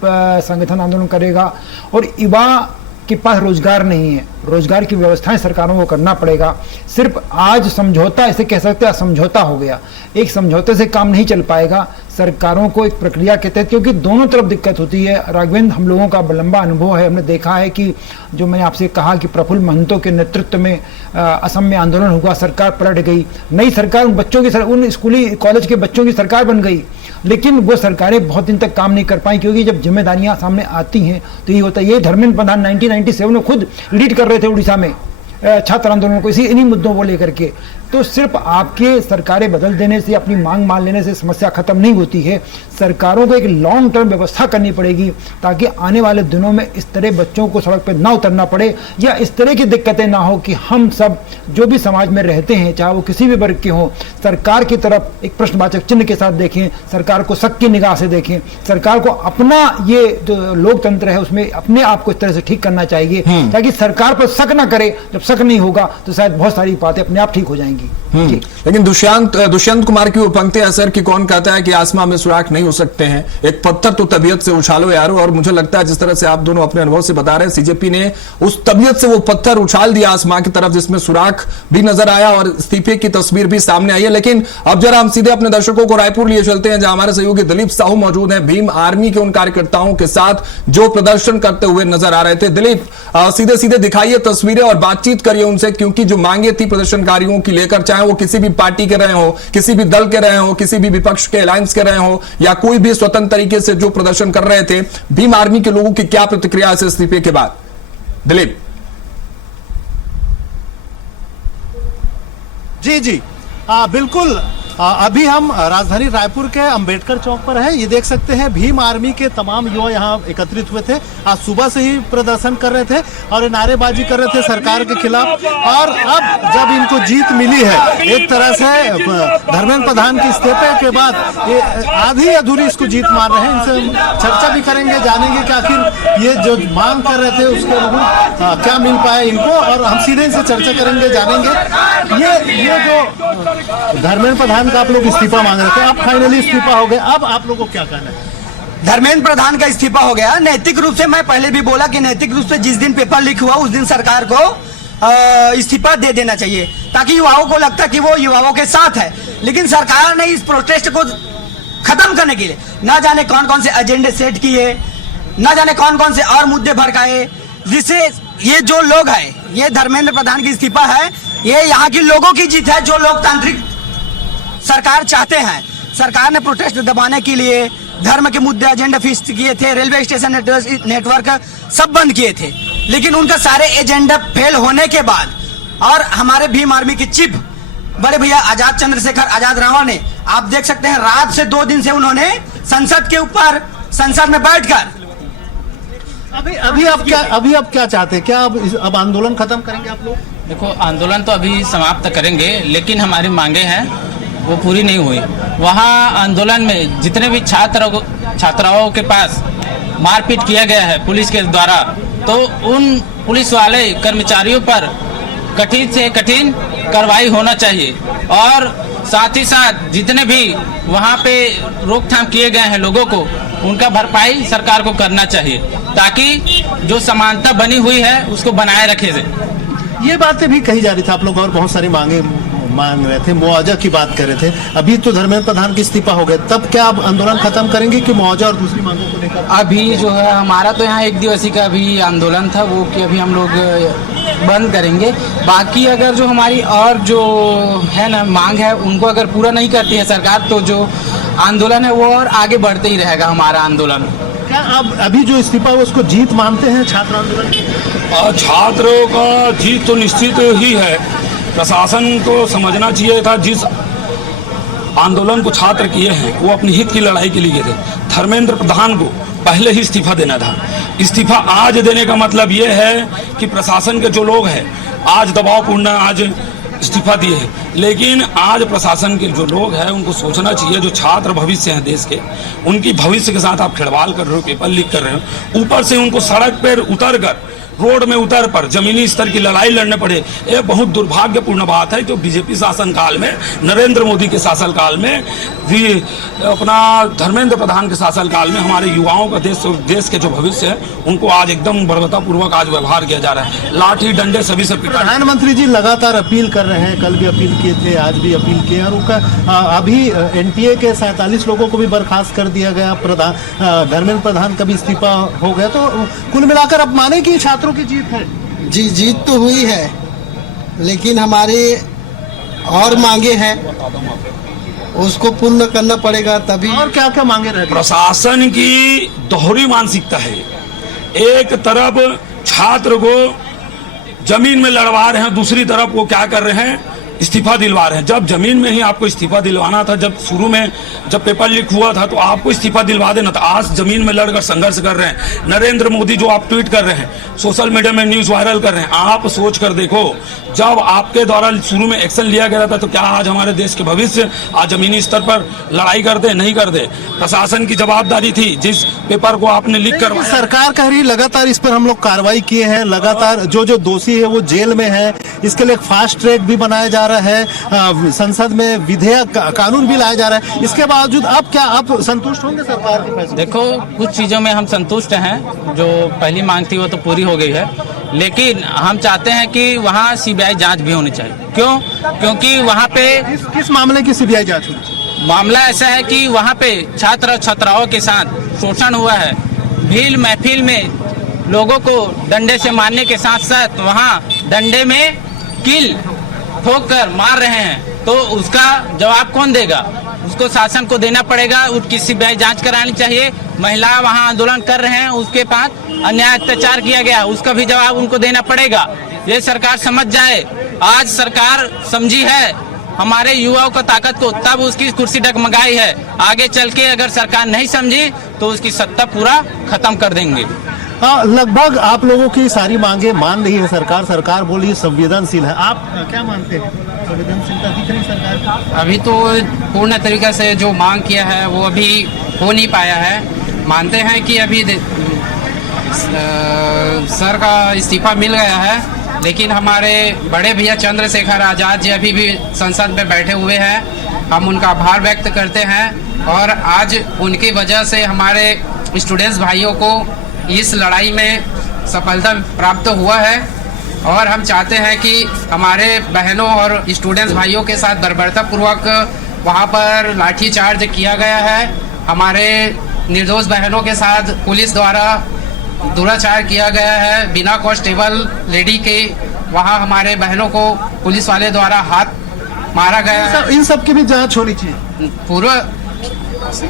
संगठन आंदोलन करेगा, और युवा के पास रोजगार नहीं है। रोजगार की व्यवस्थाएं सरकारों को करना पड़ेगा। सिर्फ आज समझौता, ऐसे कह सकते हैं समझौता हो गया, एक समझौते से काम नहीं चल पाएगा। सरकारों को एक प्रक्रिया के तहत, क्योंकि दोनों तरफ दिक्कत होती है। राघवेंद्र, हम लोगों का लंबा अनुभव है, हमने देखा है कि जो मैंने आपसे कहा कि प्रफुल्ल महंतो के नेतृत्व में असम में आंदोलन हुआ, सरकार पलट गई, नई सरकार उन बच्चों की उन स्कूली कॉलेज के बच्चों की सरकार बन गई, लेकिन वो सरकारें बहुत दिन तक काम नहीं कर पाई, क्योंकि जब जिम्मेदारियां सामने आती हैं तो ये होता है। ये धर्मेंद्र प्रधान 1997 में खुद लीड कर रहे थे उड़ीसा में छात्र आंदोलन को, इन्हीं मुद्दों को लेकर के। तो सिर्फ आपके सरकारें बदल देने से, अपनी मांग मान लेने से समस्या खत्म नहीं होती है। सरकारों को एक लॉन्ग टर्म व्यवस्था करनी पड़ेगी, ताकि आने वाले दिनों में इस तरह बच्चों को सड़क पर ना उतरना पड़े, या इस तरह की दिक्कतें ना हो कि हम सब जो भी समाज में रहते हैं, चाहे वो किसी भी वर्ग के हों, सरकार की तरफ एक प्रश्नवाचक चिन्ह के साथ देखें, सरकार को शक की निगाह से देखें। सरकार को अपना ये जो लोकतंत्र है उसमें अपने आप को इस तरह से ठीक करना चाहिए, ताकि सरकार पर शक ना करे। जब शक नहीं होगा तो शायद बहुत सारी बातें अपने आप ठीक हो जाएंगी। लेकिन दुष्यंत कुमार की वो पंक्ति है सर कि कौन कहता है कि आसमान में सुराख नहीं हो सकते हैं, एक पत्थर तो तबीयत से उछालो यारो। और मुझे लगता है जिस तरह से आप दोनों अपने अनुभव से बता रहे हैं, सीजेपी ने उस तबीयत से वो पत्थर उछाल दिया आसमान की तरफ, जिसमें सुराख भी नजर आया और इस्तीफे की तस्वीर भी सामने आई है। लेकिन अब जरा हम सीधे अपने दर्शकों को रायपुर लिए चलते हैं, जहां हमारे सहयोगी दिलीप साहू मौजूद हैं, भीम आर्मी के उन कार्यकर्ताओं के साथ जो प्रदर्शन करते हुए नजर आ रहे थे। दिलीप, सीधे सीधे दिखाइए तस्वीरें और बातचीत करिए उनसे, क्योंकि जो मांगे थी प्रदर्शनकारियों की लेकर, चाहे वो किसी भी पार्टी के रहे हो, किसी भी दल के रहे हो, किसी भी विपक्ष के अलायंस के रहे हो, या कोई भी स्वतंत्र तरीके से जो प्रदर्शन कर रहे थे, भीम आर्मी के लोगों की क्या प्रतिक्रिया है इस्तीफे के बाद? दिलीप जी बिल्कुल। अभी हम राजधानी रायपुर के अंबेडकर चौक पर है। ये देख सकते हैं भीम आर्मी के तमाम युवा यहाँ एकत्रित हुए थे। आज सुबह से ही प्रदर्शन कर रहे थे और नारेबाजी कर रहे थे सरकार के खिलाफ। और अब जब इनको जीत मिली है, एक तरह से धर्मेंद्र प्रधान के इस्तीफे के बाद ये आधी अधूरी इसको जीत मान रहे हैं। इनसे चर्चा भी करेंगे, जानेंगे कि आखिर ये जो मांग कर रहे थे उसके अनुरूप क्या मिल पाया इनको, और हम सीधे इनसे चर्चा करेंगे, जानेंगे। ये जो धर्मेंद्र प्रधान का आप लोग इस्तीफा मांग रहे थे, अब फाइनली इस्तीफा हो गया, अब आप लोगों को क्या कहना है? धर्मेंद्र प्रधान का इस्तीफा हो गया। नैतिक रूप से, मैं पहले भी बोला कि नैतिक रूप से जिस दिन पेपर लीक हुआ उस दिन सरकार को इस्तीफा दे देना चाहिए, ताकि युवाओं को लगता कि वो युवाओं के साथ है। लेकिन सरकार ने इस प्रोटेस्ट को खत्म करने के लिए ना जाने कौन कौन से एजेंडे सेट किए, ना जाने कौन कौन से और मुद्दे भड़काए, जिससे ये जो लोग हैं, ये धर्मेंद्र प्रधान की इस्तीफा है, ये यहाँ की लोगों की जीत है, जो लोकतांत्रिक सरकार चाहते हैं। सरकार ने प्रोटेस्ट दबाने के लिए धर्म के मुद्दे एजेंडा फिक्स किए थे, रेलवे स्टेशन नेटवर्क सब बंद किए थे, लेकिन उनका सारे एजेंडा फेल होने के बाद और हमारे भीम आर्मी के चीफ बड़े भैया आजाद चंद्रशेखर आजाद रावण ने, आप देख सकते हैं रात से 2 दिन से उन्होंने संसद के ऊपर, संसद में बैठकर अभी आप क्या चाहते हैं? क्या अब आंदोलन खत्म करेंगे आप लोग? देखो, आंदोलन तो अभी समाप्त करेंगे, लेकिन हमारी मांगे हैं वो पूरी नहीं हुई। वहाँ आंदोलन में जितने भी छात्राओं के पास मारपीट किया गया है पुलिस के द्वारा, तो उन पुलिस वाले कर्मचारियों पर कठिन से कठिन कार्रवाई होना चाहिए। और साथ ही साथ जितने भी वहाँ पे रोकथाम किए गए हैं लोगों को, उनका भरपाई सरकार को करना चाहिए, ताकि जो समानता बनी हुई है उसको बनाए रखे जाए। ये बातें भी कही जा रही थी, आप लोग और बहुत सारी मांगे मांग रहे थे, मुआवजा की बात कर रहे थे। अभी तो धर्मेंद्र प्रधान की इस्तीफा हो गया, तब क्या आप आंदोलन खत्म करेंगे कि मुआवजा और दूसरी मांगों को लेकर? अभी जो है हमारा तो यहाँ 1 दिवसीय का भी आंदोलन था, वो कि अभी हम लोग बंद करेंगे। बाकी अगर जो हमारी और जो है ना मांग है, उनको अगर पूरा नहीं करती है सरकार, तो जो आंदोलन है वो और आगे बढ़ते ही रहेगा हमारा आंदोलन। क्या आप अभी जो इस्तीफा है उसको जीत मानते हैं छात्र आंदोलन? छात्रों का जीत तो निश्चित ही है। प्रशासन को समझना चाहिए था, जिस आंदोलन को छात्र किए हैं वो अपने हित की लड़ाई के लिए थे। धर्मेंद्र प्रधान को पहले ही इस्तीफा देना था। इस्तीफा आज देने का मतलब ये है कि प्रशासन के जो लोग हैं आज दबावपूर्ण आज इस्तीफा दिए हैं, लेकिन आज प्रशासन के जो लोग हैं उनको सोचना चाहिए, जो छात्र भविष्य हैं देश के, उनकी भविष्य के साथ आप खिलवाड़ कर रहे हो, पेपर लीक कर रहे हो, ऊपर से उनको सड़क पर उतर कर रोड में उतर पर जमीनी स्तर की लड़ाई लड़ने पड़े। ये बहुत दुर्भाग्यपूर्ण बात है जो बीजेपी शासनकाल में, नरेंद्र मोदी के शासनकाल में भी, अपना धर्मेंद्र प्रधान के शासनकाल में हमारे युवाओं का देश के जो भविष्य है उनको आज एकदम बर्बरतापूर्वक आज व्यवहार किया जा रहा है। लाठी डंडे सभी से पिटा। प्रधानमंत्री जी लगातार अपील कर रहे हैं, कल भी अपील किए थे, आज भी अपील किए और उनका अभी एनटीए के 47 लोगों को भी बर्खास्त कर दिया गया, धर्मेंद्र प्रधान का भी इस्तीफा हो गया। तो कुल मिलाकर अब माने कि छात्रों की जीत है। जी, जीत तो हुई है, लेकिन हमारे और मांगे हैं, उसको पूर्ण करना पड़ेगा तभी। और क्या क्या मांगे रहे? प्रशासन की दोहरी मानसिकता है। एक तरफ छात्र को जमीन में लड़वा रहे हैं, दूसरी तरफ वो क्या कर रहे हैं, इस्तीफा दिलवा रहे हैं। जब जमीन में ही आपको इस्तीफा दिलवाना था, जब शुरू में जब पेपर लीक हुआ था तो आपको इस्तीफा दिलवा देना था। आज जमीन में लड़कर संघर्ष कर रहे हैं। नरेंद्र मोदी जो आप ट्वीट कर रहे हैं, सोशल मीडिया में न्यूज वायरल कर रहे हैं, आप सोच कर देखो, जब आपके द्वारा शुरू में एक्शन लिया गया था तो क्या आज हमारे देश के भविष्य आज जमीनी स्तर पर लड़ाई करते नहीं करते? प्रशासन की जवाबदारी थी। जिस पेपर को आपने लीक करवाया, सरकार कह रही लगातार इस पर हम लोग कार्रवाई किए हैं, लगातार जो दोषी है वो जेल में है, इसके लिए फास्ट ट्रैक भी बनाया जा रहा है, संसद में विधेयक कानून भी लाया जा रहा है। इसके बावजूद अब क्या आप संतुष्ट होंगे सरकार के फैसले? देखो, कुछ चीजों में हम संतुष्ट हैं, जो पहली मांग थी वो तो पूरी हो गई है, लेकिन हम चाहते हैं कि वहाँ सीबीआई जांच भी होनी चाहिए। क्यों? क्योंकि वहाँ पे किस मामले की सीबीआई जांच होनी चाहिए? मामला ऐसा है कि वहाँ पे छात्र छात्राओं के साथ शोषण हुआ है। भीड़ महफिल में लोगों को डंडे से मारने के साथ साथ वहाँ डंडे में किल ठोक कर मार रहे हैं, तो उसका जवाब कौन देगा? उसको शासन को देना पड़ेगा। उसकी सीबीआई जांच करानी चाहिए। महिला वहाँ आंदोलन कर रहे हैं, उसके पास अन्याय अत्याचार किया गया, उसका भी जवाब उनको देना पड़ेगा। ये सरकार समझ जाए। आज सरकार समझी है हमारे युवाओं को ताकत को, तब उसकी कुर्सी डगमगाई है। आगे चल के अगर सरकार नहीं समझी तो उसकी सत्ता पूरा खत्म कर देंगे। हाँ, लगभग आप लोगों की सारी मांगे मान रही है सरकार। सरकार बोली संवेदनशील है, आप क्या मानते हैं? संवेदनशीलता दिख रही सरकार की? अभी तो पूर्ण तरीके से जो मांग किया है वो अभी हो नहीं पाया है। मानते हैं कि अभी सर का इस्तीफा मिल गया है, लेकिन हमारे बड़े भैया चंद्रशेखर आजाद जी अभी भी संसद में बैठे हुए हैं। हम उनका आभार व्यक्त करते हैं और आज उनकी वजह से हमारे स्टूडेंट्स भाइयों को इस लड़ाई में सफलता प्राप्त हुआ है। और हम चाहते हैं कि हमारे बहनों और स्टूडेंट्स भाइयों के साथ बर्बरतापूर्वक वहाँ पर लाठीचार्ज किया गया है। हमारे निर्दोष बहनों के साथ पुलिस द्वारा दुराचार किया गया है। बिना कांस्टेबल लेडी के वहाँ हमारे बहनों को पुलिस वाले द्वारा हाथ मारा गया है। इन सब की भी जांच होनी चाहिए, पूरा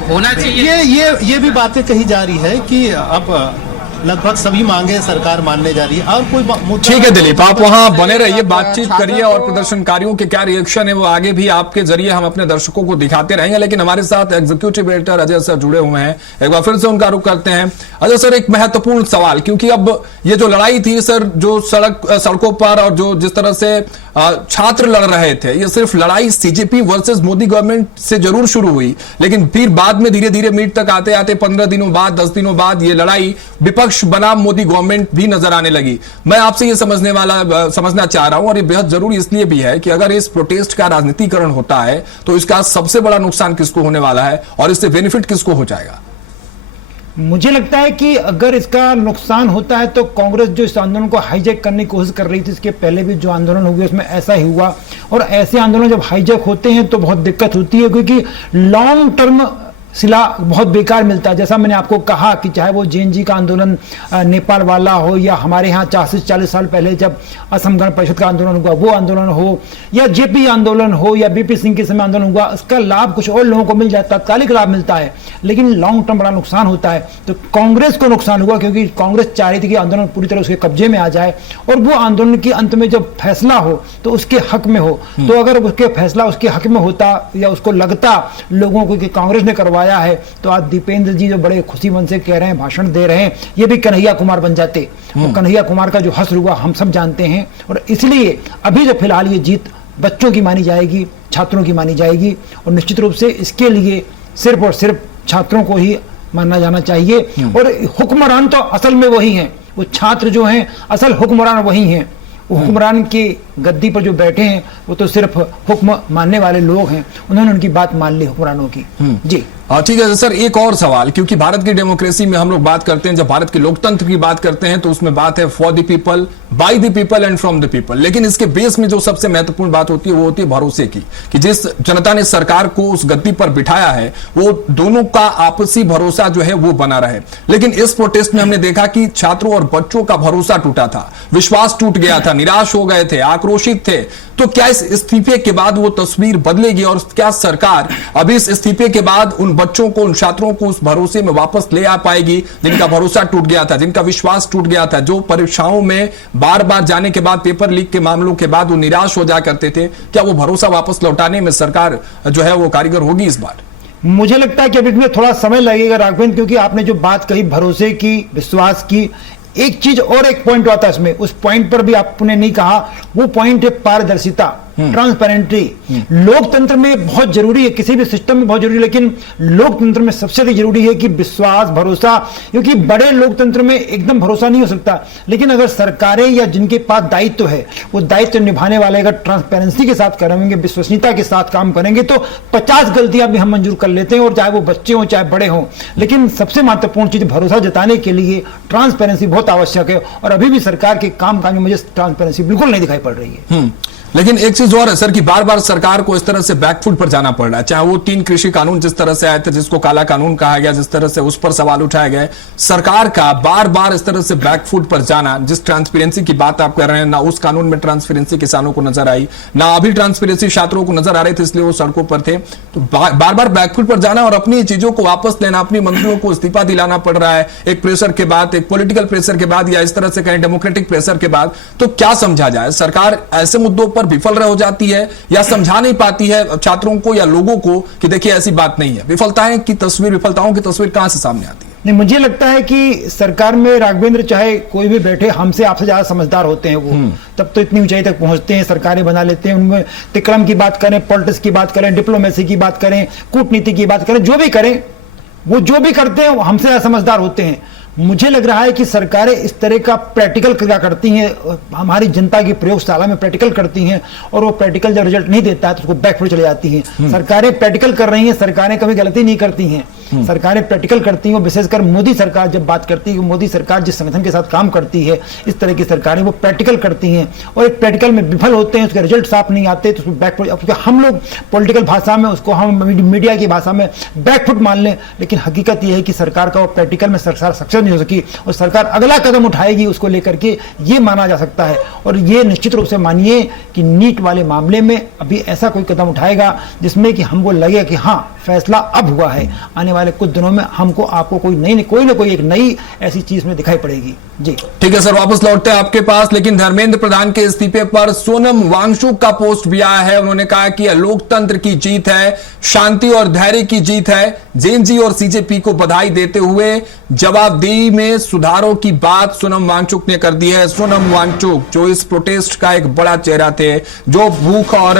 होना चाहिए। ये भी बातें कही जा रही है कि अब लगभग सभी मांगे सरकार मानने जा रही है। और कोई ठीक है दिलीप, आप वहां बने रहिए, बातचीत करिए और प्रदर्शनकारियों के क्या रिएक्शन है वो आगे भी आपके जरिए हम अपने दर्शकों को दिखाते रहेंगे। लेकिन हमारे साथ एग्जीक्यूटिव एडिटर अजय सर जुड़े हुए हैं, एक बार फिर से उनका रुख करते हैं। अजय सर, एक महत्वपूर्ण सवाल, क्योंकि अब ये जो लड़ाई थी सर, जो सड़कों पर और जो जिस तरह से छात्र लड़ रहे थे, ये सिर्फ लड़ाई सीजेपी वर्सेस मोदी गवर्नमेंट से जरूर शुरू हुई, लेकिन फिर बाद में धीरे धीरे मीट तक आते आते 15 दिनों बाद 10 दिनों बाद ये लड़ाई विपक्ष बनाम मोदी गवर्नमेंट भी नजर आने लगी। मैं आपसे ये समझना चाह रहा हूं, और ये बेहद जरूरी इसलिए भी है कि अगर इस प्रोटेस्ट का राजनीतिकरण होता है तो इसका सबसे बड़ा नुकसान किसको होने वाला है और इससे बेनिफिट किसको हो जाएगा? मुझे लगता है कि अगर इसका नुकसान होता है तो कांग्रेस जो इस आंदोलन को हाईजैक करने की कोशिश कर रही थी, इसके पहले भी जो आंदोलन हुए उसमें ऐसा ही हुआ। और ऐसे आंदोलन जब हाईजैक होते हैं तो बहुत दिक्कत होती है, क्योंकि लॉन्ग टर्म सिला बहुत बेकार मिलता है। जैसा मैंने आपको कहा कि चाहे वो जेएनजी का आंदोलन नेपाल वाला हो, या हमारे यहाँ 40 साल पहले जब असम गण परिषद का आंदोलन हुआ वो आंदोलन हो, या जेपी आंदोलन हो, या बीपी सिंह के समय आंदोलन हुआ, उसका लाभ कुछ और लोगों को मिल जाता है, तात्कालिक लाभ मिलता है, लेकिन लॉन्ग टर्म बड़ा नुकसान होता है। तो कांग्रेस को नुकसान हुआ, क्योंकि कांग्रेस चाह रही थी कि आंदोलन पूरी तरह उसके कब्जे में आ जाए और वो आंदोलन के अंत में जब फैसला हो तो उसके हक में हो। तो अगर उसके फैसला उसके हक में होता या उसको लगता लोगों को कि कांग्रेस ने करवाया है, तो आज दीपेंद्र जी जो बड़े खुशी मन से कह रहे हैं, भाषण दे रहे हैं, ये भी कन्हैया कुमार बन जाते। और कन्हैया कुमार का जो हश्र हुआ हम सब जानते हैं। और इसलिए अभी जो फिलहाल ये जीत बच्चों की मानी जाएगी, छात्रों की मानी जाएगी, और निश्चित रूप से इसके लिए सिर्फ और सिर्फ छात्रों को ही मानना जाना चाहिए। और हुक्मरान तो असल में वही हैं, वो छात्र जो हैं असल हुक्मरान वही हैं। वो हुक्मरान की गद्दी पर जो बैठे हैं वो तो सिर्फ हुक्म मानने वाले लोग हैं, उन्होंने उनकी बात मान ली हुक्मरानों की। जी ठीक है सर, एक और सवाल, क्योंकि भारत की डेमोक्रेसी में हम लोग बात करते हैं, जब भारत के लोकतंत्र की बात करते हैं तो उसमें बात है for the people, by the people and from the people. लेकिन इसके बेस में जो सबसे महत्वपूर्ण बात होती है वो होती है भरोसे की, कि जिस जनता ने सरकार को उस गद्दी पर बिठाया है वो दोनों का आपसी भरोसा जो है वो बना रहे। लेकिन इस प्रोटेस्ट में हमने देखा कि छात्रों और बच्चों का भरोसा टूटा था, विश्वास टूट गया था, निराश हो गए थे, आक्रोशित थे। तो क्या इस इस्तीफे के बाद वो तस्वीर बदलेगी और क्या सरकार अभी इस इस्तीफे के बाद उन बच्चों को, उन छात्रों को उस भरोसे में वापस ले आ पाएगी जिनका भरोसा टूट गया था, जिनका विश्वास टूट गया था, जो परीक्षाओं में बार बार जाने के बाद, पेपर लीक के मामलों के बाद वो निराश हो जा करते थे, क्या वो भरोसा वापस लौटाने में सरकार जो है वो कारीगर होगी इस बार? मुझे लगता है कि अभी इसमें थोड़ा समय लगेगा राघवेंद्र, क्योंकि आपने जो बात कही भरोसे की, विश्वास की, एक चीज और एक पॉइंट आता है इसमें, उस पॉइंट पर भी आपने नहीं कहा, वो पॉइंट है पारदर्शिता, ट्रांसपेरेंटी। लोकतंत्र में बहुत जरूरी है, किसी भी सिस्टम में बहुत जरूरी है, लेकिन लोकतंत्र में सबसे अधिक जरूरी है कि विश्वास, भरोसा, क्योंकि बड़े लोकतंत्र में एकदम भरोसा नहीं हो सकता, लेकिन अगर सरकारें या जिनके पास दायित्व है वो दायित्व निभाने वाले अगर ट्रांसपेरेंसी के साथ करेंगे, विश्वसनीयता के साथ काम करेंगे तो 50 गलतियां भी हम मंजूर कर लेते हैं, और चाहे वो बच्चे हों चाहे बड़े हों। लेकिन सबसे महत्वपूर्ण चीज भरोसा जताने के लिए ट्रांसपेरेंसी बहुत आवश्यक है, और अभी भी सरकार के काम काज में मुझे ट्रांसपेरेंसी बिल्कुल नहीं दिखाई पड़ रही है। लेकिन एक चीज और है सर कि बार बार सरकार को इस तरह से बैकफुट पर जाना पड़ रहा है, चाहे वो 3 कृषि कानून जिस तरह से आए थे, जिसको काला कानून कहा गया, जिस तरह से उस पर सवाल उठाए गए, सरकार का बार बार इस तरह से बैकफुट पर जाना। जिस ट्रांसपेरेंसी की बात आप कर रहे हैं, ना उस कानून में ट्रांसपेरेंसी किसानों को नजर आई, ना अभी ट्रांसपेरेंसी छात्रों को नजर आ रहे थे, इसलिए वो सड़कों पर थे। तो बार बार बैकफुट पर जाना और अपनी चीजों को वापस लेना, अपनी मंत्रियों को इस्तीफा दिलाना पड़ रहा है एक प्रेशर के बाद, एक पॉलिटिकल प्रेशर के बाद, या इस तरह से कहें डेमोक्रेटिक प्रेशर के बाद। तो क्या समझा जाए, सरकार ऐसे मुद्दों पर विफल रह जाती है या समझा नहीं पाती है छात्रों को या लोगों को कि देखिए ऐसी बात नहीं है? विफलताओं की तस्वीर कहां से सामने आती है? नहीं, मुझे लगता है कि सरकार में राघवेंद्र चाहे कोई भी बैठे, हमसे आपसे ज्यादा समझदार होते हैं वो, तब तो इतनी ऊंचाई तक पहुंचते हैं, सरकारें बना लेते हैं। उनमें तिक्रम की बात करें, पॉलिटिक्स की बात करें, डिप्लोमेसी की बात करें, कूटनीति की बात करें, जो भी करें, वो जो भी करते हैं वो हमसे ज्यादा समझदार होते हैं। मुझे लग रहा है कि सरकारें इस तरह का प्रैक्टिकल क्या करती हैं, हमारी जनता की प्रयोगशाला में प्रैक्टिकल करती हैं, और वो प्रैक्टिकल जब रिजल्ट नहीं देता है तो उसको बैकफुट चले जाती हैं। सरकारें प्रैक्टिकल कर रही हैं, सरकारें कभी गलती नहीं करती हैं, सरकारें प्रैक्टिकल करती हैं। विशेषकर मोदी सरकार जब बात करती है, मोदी सरकार जिस संगठन के साथ काम करती है, इस तरह की सरकारें वो प्रैक्टिकल करती हैं, और एक प्रैक्टिकल में विफल होते हैं, उसके रिजल्ट साफ नहीं आते तो उसको बैकफुट, हम लोग पॉलिटिकल भाषा में उसको, हम मीडिया की भाषा में बैकफुट मान लें, लेकिन हकीकत यह है कि सरकार का वो प्रैक्टिकल में सरकार सक्सेस नहीं हो सकी, और सरकार अगला कदम उठाएगी उसको लेकर के, ये माना जा सकता है। और ये निश्चित रूप से मानिए कि नीट वाले मामले में अभी ऐसा कोई कदम उठाएगा जिसमें कि हमको लगे कि हाँ फैसला अब हुआ है, आने वाले कुछ दिनों में हमको आपको कोई ना कोई एक नई ऐसी चीज में दिखाई पड़ेगी। जी ठीक है सर, वापस लौटते हैं आपके पास, लेकिन धर्मेंद्र प्रधान के इस्तीफे पर सोनम वांगचुक का पोस्ट भी आया है। उन्होंने कहा कि यह लोकतंत्र की जीत है, शांति और धैर्य की जीत है। जेएनजी और सीजेपी को बधाई देते हुए जवाबदेही में सुधारों की बात सोनम वांगचुक ने कर दी है। सोनम वांगचुक जो इस प्रोटेस्ट का एक बड़ा चेहरा थे, जो भूख और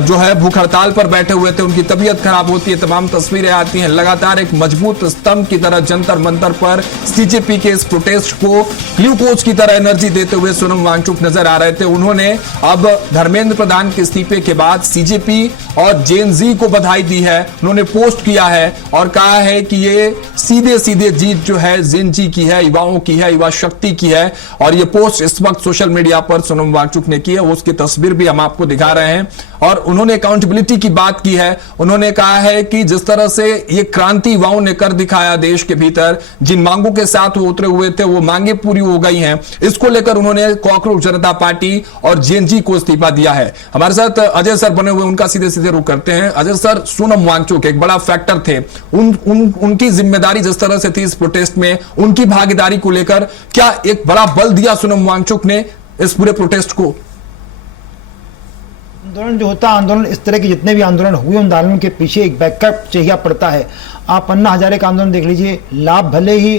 जो है भूख हड़ताल पर बैठे हुए थे, उनकी तबीयत खराब होती है, तमाम तस्वीरें आती हैं, लगातार एक मजबूत स्तंभ की तरह जंतर मंतर पर सीजेपी के इस प्रोटेस्ट को ग्लूकोज की तरह एनर्जी देते हुए सोनम वांगचुक नजर आ रहे थे। उन्होंने अब धर्मेंद्र प्रधान के इस्तीफे के बाद सीजेपी और जेएनजी को बधाई दी है। उन्होंने पोस्ट किया है और कहा है कि ये सीधे सीधे जीत जो है जेएनजी की है, युवाओं की है, युवा शक्ति की है। और ये पोस्ट इस वक्त सोशल मीडिया पर सोनम वांगचुक ने की है, उसकी तस्वीर भी हम आपको दिखा रहे हैं। और उन्होंने अकाउंटेबिलिटी की बात की है। उन्होंने कहा है कि जिस तरह से ये क्रांति युवाओं ने कर दिखाया देश के भीतर, जिन मांगों के साथ वो उतरे हुए थे वो मांगे पूरी हो गई हैं, इसको लेकर उन्होंने कॉकरोच जनता पार्टी और जेएनजी को इस्तीफा दिया है। हमारे साथ अजय सर बने हुए, उनका सीधे सीधे रुख करते हैं। अजय सर, सोनम वांगचुक एक बड़ा फैक्टर थे, उनकी जिम्मेदारी जिस तरह से थी इस प्रोटेस्ट में, उनकी भागीदारी को लेकर क्या एक बड़ा बल दिया सोनम वांगचुक ने इस पूरे प्रोटेस्ट को? आंदोलन जो होता है, आंदोलन इस तरह के जितने भी आंदोलन हुए, उन आंदोलन के पीछे एक बैकअप चाहिए पड़ता है। आप अन्ना हजारे का आंदोलन देख लीजिए, लाभ भले ही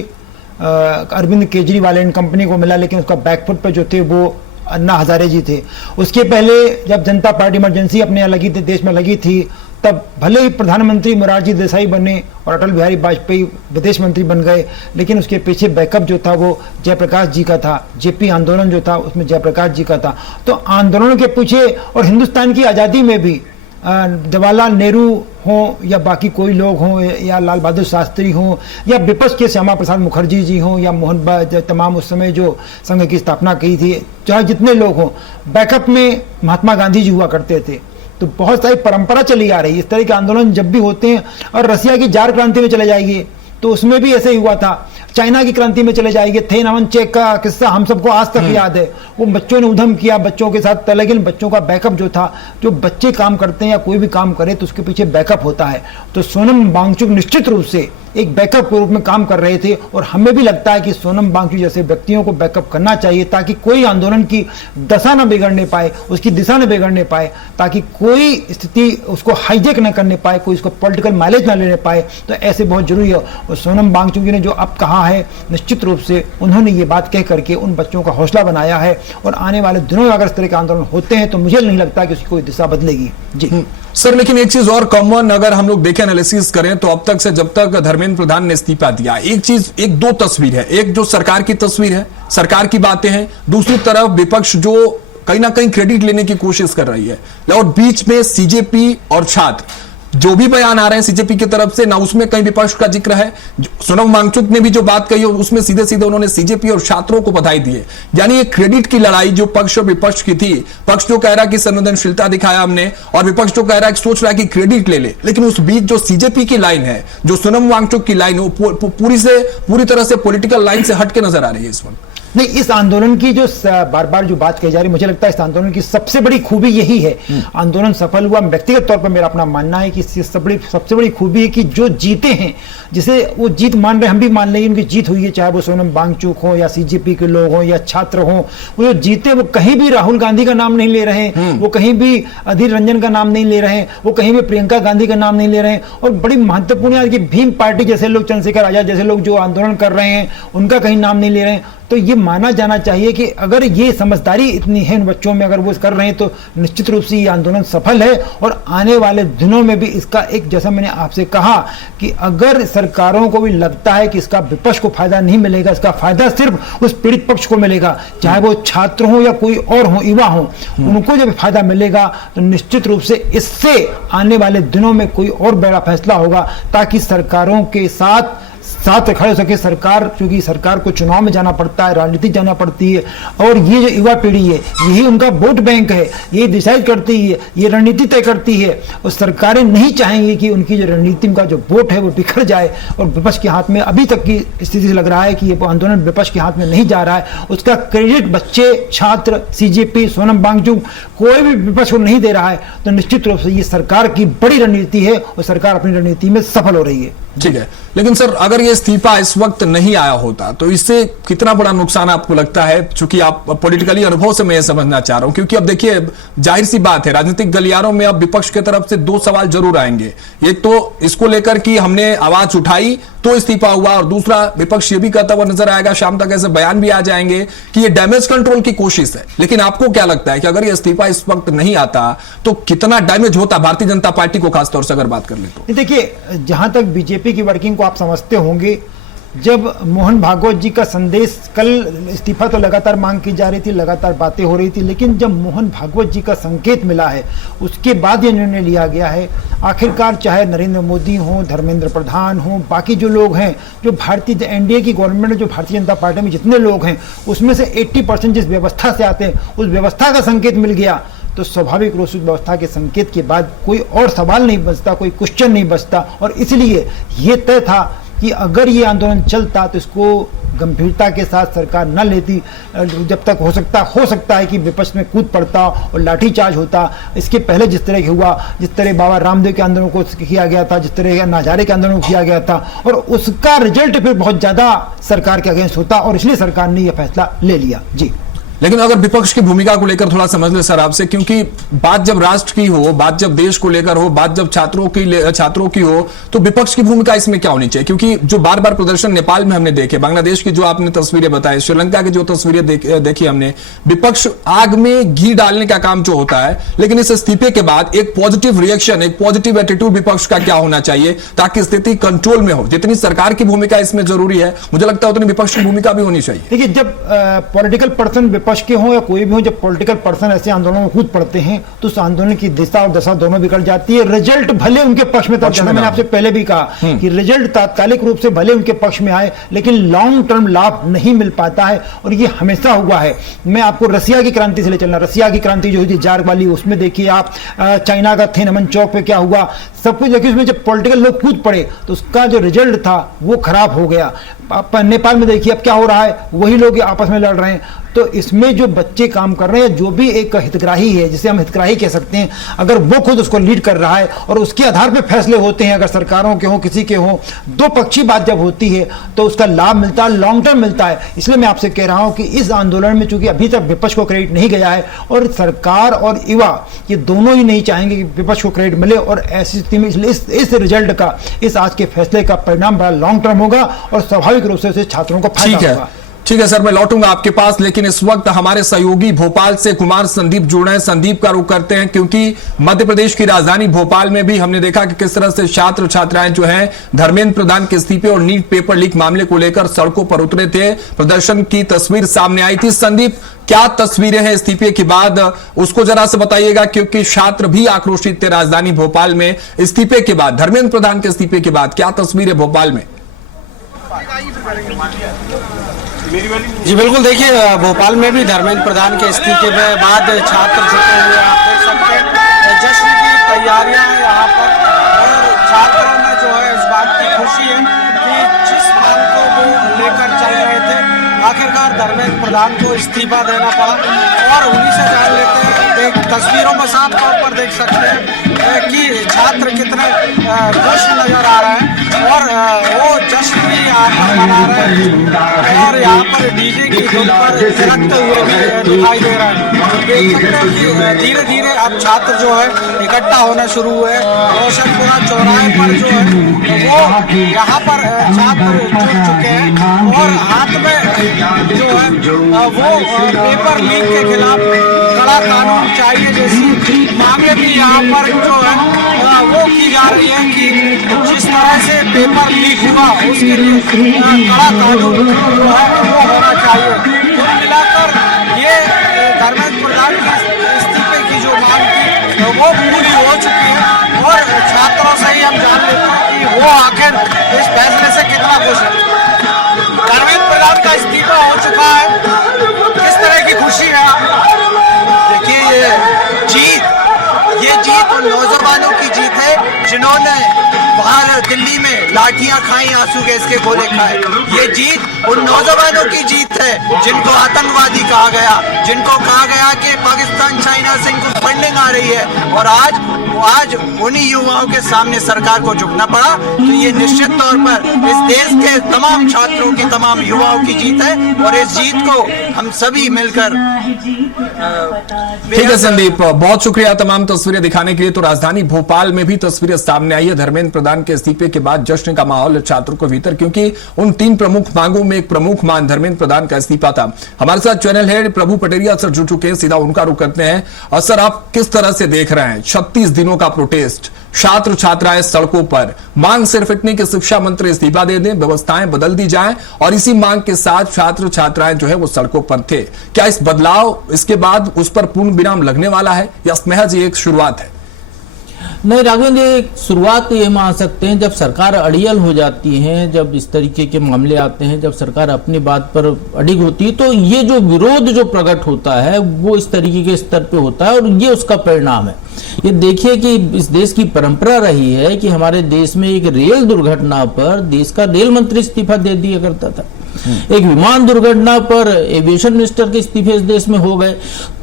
अरविंद केजरीवाल एंड कंपनी को मिला, लेकिन उसका बैकफुट पे जो थे वो अन्ना हजारे जी थे। उसके पहले जब जनता पार्टी इमरजेंसी अपने यहाँ लगी थी, देश में लगी थी, तब भले ही प्रधानमंत्री मोरारजी देसाई बने और अटल बिहारी वाजपेयी विदेश मंत्री बन गए, लेकिन उसके पीछे बैकअप जो था वो जयप्रकाश जी का था। जेपी आंदोलन जो था उसमें जयप्रकाश जी का था। तो आंदोलन के पीछे और हिंदुस्तान की आज़ादी में भी जवाहरलाल नेहरू हों या बाकी कोई लोग हों या लाल बहादुर शास्त्री हों या विपक्ष के श्यामा प्रसाद मुखर्जी जी हों या तमाम उस समय जो संघ की स्थापना की थी, चाहे जितने लोग हों, बैकअप में महात्मा गांधी जी हुआ करते थे। तो बहुत सारी परंपरा चली आ रही है। इस तरह के आंदोलन जब भी होते हैं, और रसिया की जार क्रांति में चले जाएगी तो उसमें भी ऐसे ही हुआ था, चाइना की क्रांति में चले जाएंगे, थेनावन चेक का किस्सा हम सबको आज तक याद है। वो बच्चों ने उधम किया बच्चों के साथ, लेकिन बच्चों का बैकअप जो था, जो बच्चे काम करते हैं या कोई भी काम करे तो उसके पीछे बैकअप होता है। तो सोनम वांगचुक निश्चित रूप से एक बैकअप के रूप में काम कर रहे थे, और हमें भी लगता है कि सोनम वांगचुक जैसे व्यक्तियों को बैकअप करना चाहिए ताकि कोई आंदोलन की दशा न बिगड़ने पाए, उसकी दिशा न बिगड़ने पाए, ताकि कोई स्थिति उसको हाईजेक न करने पाए, कोई उसको पॉलिटिकल माइलेज न लेने पाए। तो ऐसे बहुत जरूरी है। और सोनम वांगचुक ने जो अब कहा है, निश्चित रूप से उन्होंने ये बात कह करके उन बच्चों का हौसला बनाया है, और आने वाले दिनों में अगर इस तरह के आंदोलन होते हैं तो मुझे नहीं लगता कि उसकी कोई दिशा बदलेगी। जी सर, लेकिन एक चीज और कॉमन अगर हम लोग देखें, एनालिसिस करें तो अब तक से जब तक धर्मेंद्र प्रधान ने इस्तीफा दिया, एक दो तस्वीर है। एक जो सरकार की तस्वीर है, सरकार की बातें हैं, दूसरी तरफ विपक्ष जो कहीं ना कहीं क्रेडिट लेने की कोशिश कर रही है, और बीच में सीजेपी और छात्र जो भी बयान आ रहे हैं सीजेपी की तरफ से, ना उसमें कहीं विपक्ष का जिक्र है। सोनम वांगचुक ने भी जो बात कही है उसमें सीधे सीधे उन्होंने सीजेपी और छात्रों को बधाई दी है। यानी ये क्रेडिट की लड़ाई जो पक्ष और विपक्ष की थी, पक्ष जो कह रहा है कि संवेदनशीलता दिखाया हमने, और विपक्ष जो कह रहा है कि सोच रहा है कि क्रेडिट ले ले, लेकिन उस बीच जो सीजेपी की लाइन है, जो सोनम वांगचुक की लाइन है, वो पूरी तरह से पॉलिटिकल लाइन से हटके नजर आ रही है इस वक्त। नहीं, इस आंदोलन की जो बार बार जो बात कही जा रही है, मुझे लगता है इस आंदोलन की सबसे बड़ी खूबी यही है। आंदोलन सफल हुआ, व्यक्तिगत तौर पर मेरा अपना मानना है कि सबसे बड़ी खूबी है कि जो जीते हैं, जिसे वो जीत मान रहे, हम भी मान लेंगे उनकी जीत हुई है, चाहे वो सोनम वांगचुक हो या सीजेपी के लोग हो या छात्र हो, वो जो जीते वो कहीं भी राहुल गांधी का नाम नहीं ले रहे हैं, वो कहीं भी अधीर रंजन का नाम नहीं ले रहे हैं, वो कहीं भी प्रियंका गांधी का नाम नहीं ले रहे हैं। और बड़ी महत्वपूर्ण है कि भीम पार्टी जैसे लोग, चंद्रशेखर आजाद जैसे लोग जो आंदोलन कर रहे हैं, उनका कहीं नाम नहीं ले रहे हैं। तो ये माना जाना चाहिए कि अगर ये समझदारी इतनी है इन बच्चों में, अगर वो कर रहे हैं तो निश्चित रूप से ये आंदोलन सफल है। और आने वाले दिनों में भी इसका एक, जैसा मैंने आपसे कहा कि अगर सरकारों को भी लगता है कि इसका विपक्ष को फायदा नहीं मिलेगा, इसका फायदा सिर्फ उस पीड़ित पक्ष को मिलेगा, चाहे वो छात्र हो या कोई और हो, युवा हो, उनको जब फायदा मिलेगा तो निश्चित रूप से इससे आने वाले दिनों में कोई और बड़ा फैसला होगा, ताकि सरकारों के साथ खड़े हो सके सरकार। क्योंकि सरकार को चुनाव में जाना पड़ता है, राजनीति जाना पड़ती है, और ये जो युवा पीढ़ी है यही उनका वोट बैंक है, ये डिसाइड करती है, ये रणनीति तय करती है। और सरकारें नहीं चाहेंगी कि उनकी जो रणनीति का जो वोट है वो बिखर जाए, और विपक्ष के हाथ में अभी तक की स्थिति से लग रहा है कि ये आंदोलन विपक्ष के हाथ में नहीं जा रहा है। उसका क्रेडिट बच्चे, छात्र, सीजेपी, सोनम वांगचुक, कोई भी विपक्ष को नहीं दे रहा है। तो निश्चित रूप से ये सरकार की बड़ी रणनीति है और सरकार अपनी रणनीति में सफल हो रही है। ठीक है, लेकिन सर अगर ये इस्तीफा इस वक्त नहीं आया होता तो इससे कितना बड़ा नुकसान आपको लगता है? चूंकि आप पॉलिटिकली अनुभव से मैं ये समझना चाह रहा हूं, क्योंकि अब देखिए जाहिर सी बात है, राजनीतिक गलियारों में अब विपक्ष की तरफ से दो सवाल जरूर आएंगे। एक तो इसको लेकर कि हमने आवाज उठाई तो इस्तीफा हुआ, और दूसरा विपक्ष ये भी कहता हुआ नजर आएगा, शाम तक ऐसे बयान भी आ जाएंगे कि ये डैमेज कंट्रोल की कोशिश है। लेकिन आपको क्या लगता है कि अगर ये इस्तीफा इस वक्त नहीं आता तो कितना डैमेज होता भारतीय जनता पार्टी को, खासतौर से अगर बात कर ले तो? देखिए, जहां तक बीजेपी की वर्किंग को आप समझते होंगे, जब मोहन भागवत जी का संदेश, कल इस्तीफा तो लगातार मांग की जा रही थी, लगातार बातें हो रही थी, लेकिन जब मोहन भागवत जी का संकेत मिला है उसके बाद ये निर्णय लिया गया है। आखिरकार चाहे नरेंद्र मोदी हो, धर्मेंद्र प्रधान हो, बाकी जो लोग हैं, जो भारतीय एनडीए की गवर्नमेंट में, जो भारतीय जनता पार्टी में जितने लोग हैं, उसमें से 80% जिस व्यवस्था से आते हैं, उस व्यवस्था का संकेत मिल गया तो स्वाभाविक रूप से व्यवस्था के संकेत के बाद कोई और सवाल नहीं बचता, कोई क्वेश्चन नहीं बचता। और इसलिए ये तय था कि अगर ये आंदोलन चलता तो इसको गंभीरता के साथ सरकार न लेती, जब तक हो सकता है कि विपक्ष में कूद पड़ता और लाठीचार्ज होता। इसके पहले जिस तरह हुआ, जिस तरह बाबा रामदेव के आंदोलन को किया गया था, जिस तरह नाजारे के आंदोलन को किया गया था, और उसका रिजल्ट फिर बहुत ज्यादा सरकार के अगेंस्ट होता, और इसलिए सरकार ने यह फैसला ले लिया। जी लेकिन अगर विपक्ष की भूमिका को लेकर थोड़ा समझ ले सर आपसे, क्योंकि बात जब राष्ट्र की हो, बात जब देश को लेकर हो, बात जब छात्रों की हो, तो विपक्ष की भूमिका इसमें क्या होनी चाहिए? क्योंकि जो बार बार प्रदर्शन नेपाल में हमने देखे, बांग्लादेश की जो आपने तस्वीरें बताई, श्रीलंका की जो तस्वीरें देखी हमने, विपक्ष आग में घी डालने का काम जो होता है। लेकिन इस इस्तीफे के बाद एक पॉजिटिव रिएक्शन, एक पॉजिटिव एटीट्यूड विपक्ष का क्या होना चाहिए ताकि स्थिति कंट्रोल में हो? जितनी सरकार की भूमिका इसमें जरूरी है, मुझे लगता है उतनी विपक्ष की भूमिका भी होनी चाहिए। देखिए, जब पॉलिटिकल पर्सन विपक्ष के हो या कोई भी हो, जब पॉलिटिकल पर्सन ऐसे आंदोलनों में कूद पड़ते हैं तो उस आंदोलन की दिशा और दशा दोनों बिगड़ जाती है। रिजल्ट भले उनके पक्ष में, मैंने आपसे पहले भी कहा कि रिजल्ट तात्कालिक रूप से भले उनके पक्ष में आए, लेकिन लॉन्ग टर्म लाभ नहीं मिल पाता है, और ये हमेशा हुआ है। मैं आपको रसिया की क्रांति से ले चलना, रसिया की क्रांति जो हुई थी जार्क वाली, उसमें देखिए आप, चाइना का थिएनमन चौक पे क्या हुआ, सब कुछ देखिए। उसमें जब पॉलिटिकल लोग कूद पड़े तो उसका जो रिजल्ट था वो खराब हो गया। नेपाल में देखिए अब क्या हो रहा है, वही लोग आपस में लड़ रहे हैं। तो इसमें जो बच्चे काम कर रहे हैं, जो भी एक हितग्राही है, जिसे हम हितग्राही कह सकते हैं, अगर वो खुद उसको लीड कर रहा है और उसके आधार पे फैसले होते हैं, अगर सरकारों के हो किसी के हो, दो पक्षी बात जब होती है तो उसका लाभ मिलता है, लॉन्ग टर्म मिलता है। इसलिए मैं आपसे कह रहा हूं कि इस आंदोलन में चूंकि अभी तक विपक्ष को क्रेडिट नहीं गया है, और सरकार और युवा ये दोनों ही नहीं चाहेंगे कि विपक्ष को क्रेडिट मिले, और ऐसी स्थिति में इस रिजल्ट का, इस आज के फैसले का परिणाम बड़ा लॉन्ग टर्म होगा और स्वाभाविक रूप से उसे छात्रों को फायदा होगा। ठीक है सर, मैं लौटूंगा आपके पास, लेकिन इस वक्त हमारे सहयोगी भोपाल से कुमार संदीप जुड़ रहे हैं। संदीप का रुख करते हैं, क्योंकि मध्य प्रदेश की राजधानी भोपाल में भी हमने देखा कि किस तरह से छात्र छात्राएं जो हैं धर्मेंद्र प्रधान के इस्तीफे और नीट पेपर लीक मामले को लेकर सड़कों पर उतरे थे, प्रदर्शन की तस्वीर सामने आई थी। संदीप, क्या तस्वीरें हैं इस्तीफे के बाद, उसको जरा से बताइएगा, क्योंकि छात्र भी आक्रोशित थे राजधानी भोपाल में इस्तीफे के बाद, धर्मेंद्र प्रधान के इस्तीफे के बाद क्या तस्वीरें भोपाल में? जी बिल्कुल, देखिए भोपाल में भी धर्मेंद्र प्रधान के इस्तीफे के बाद छात्र जुटे हुए, आप देख सकते हैं जश्न की तैयारियां हैं यहाँ पर, और छात्रों में जो है इस बात की खुशी है कि जिस मांग को वो लेकर चल रहे थे, आखिरकार धर्मेंद्र प्रधान को इस्तीफा देना पड़ा। और उन्हीं से जान लेते हैं, तस्वीरों में साफ तौर पर देख सकते हैं कि छात्र कितने जश्न नजर आ रहे हैं, और वो जश्न भी यहाँ पर मना रहे हैं, और यहाँ पर डीजे की धुन पर थिरकते हुए भी दिखाई दे रहा है। देख सकते हैं कि धीरे धीरे अब छात्र जो है इकट्ठा होना शुरू हुए। रोशनपुरा चौराहे पर जो है वो यहाँ पर छात्र जुट चुके हैं, और हाथ में जो है वो पेपर लीक के खिलाफ कड़ा कानून चाहिए जैसी मांगे भी यहाँ पर जो है वो की जा रही है कि जिस तरह से पेपर लीक हुआ उसके लिए कड़ा कानून जो है वो होना चाहिए। कुल मिलाकर ये धर्मेंद्र प्रधान के इस्तीफे की जो मांग थी वो पूरी हो चुकी है, और छात्रों से ही हम जान लेते हैं कि वो आखिर इस फैसले से कितना खुश है। धर्मेंद्र प्रधान का इस्तीफा हो चुका है, किस तरह की खुशी है? देखिए, ये जीत उन नौजवानों की जीत है जिन्होंने बाहर दिल्ली में लाठियां खाई, आंसू गैस के गोले खाए। ये जीत उन नौजवानों की जीत है जिनको आतंकवादी कहा गया, जिनको कहा गया कि पाकिस्तान चाइना से इनको फंडिंग आ रही है, और आज उन्हीं युवाओं के सामने सरकार को झुकना पड़ा। तो ये निश्चित तौर पर इस देश के तमाम छात्रों की, तमाम युवाओं की जीत है, और इस जीत को हम सभी मिलकर। ठीक है संदीप, बहुत शुक्रिया तमाम तस्वीरें दिखाने के लिए। तो राजधानी भोपाल में भी तस्वीरें सामने आई है धर्मेंद्र प्रधान के इस्तीफे के बाद, जश्न का माहौल छात्रों को भीतर, क्योंकि उन तीन प्रमुख मांगों में एक प्रमुख मांग धर्मेंद्र प्रधान का इस्तीफा था। हमारे साथ चैनल हेड प्रभु पटेरिया सर जुड़ चुके हैं, सीधा उनका रुख करते हैं। और सर, आप किस तरह से देख रहे हैं 36 दिनों का प्रोटेस्ट, छात्र छात्राएं सड़कों पर, मांग सिर्फ इतनी कि शिक्षा मंत्री इस्तीफा दे दें, व्यवस्थाएं बदल दी जाएं, और इसी मांग के साथ छात्र छात्राएं जो है वो सड़कों पर थे। क्या इस बदलाव, इसके बाद उस पर पूर्ण विराम लगने वाला है, या महज एक शुरुआत है? नहीं राघवेंद्र, एक शुरुआत ये मान सकते हैं जब सरकार अड़ियल हो जाती है, जब इस तरीके के मामले आते हैं, जब सरकार अपनी बात पर अडिग होती है, तो ये जो विरोध जो प्रकट होता है वो इस तरीके के स्तर पे होता है, और ये उसका परिणाम है। ये देखिए कि इस देश की परंपरा रही है कि हमारे देश में एक रेल दुर्घटना पर देश का रेल मंत्री इस्तीफा दे दिया करता था, एक विमान दुर्घटना पर एविएशन मिनिस्टर के इस्तीफे इस देश में हो गए।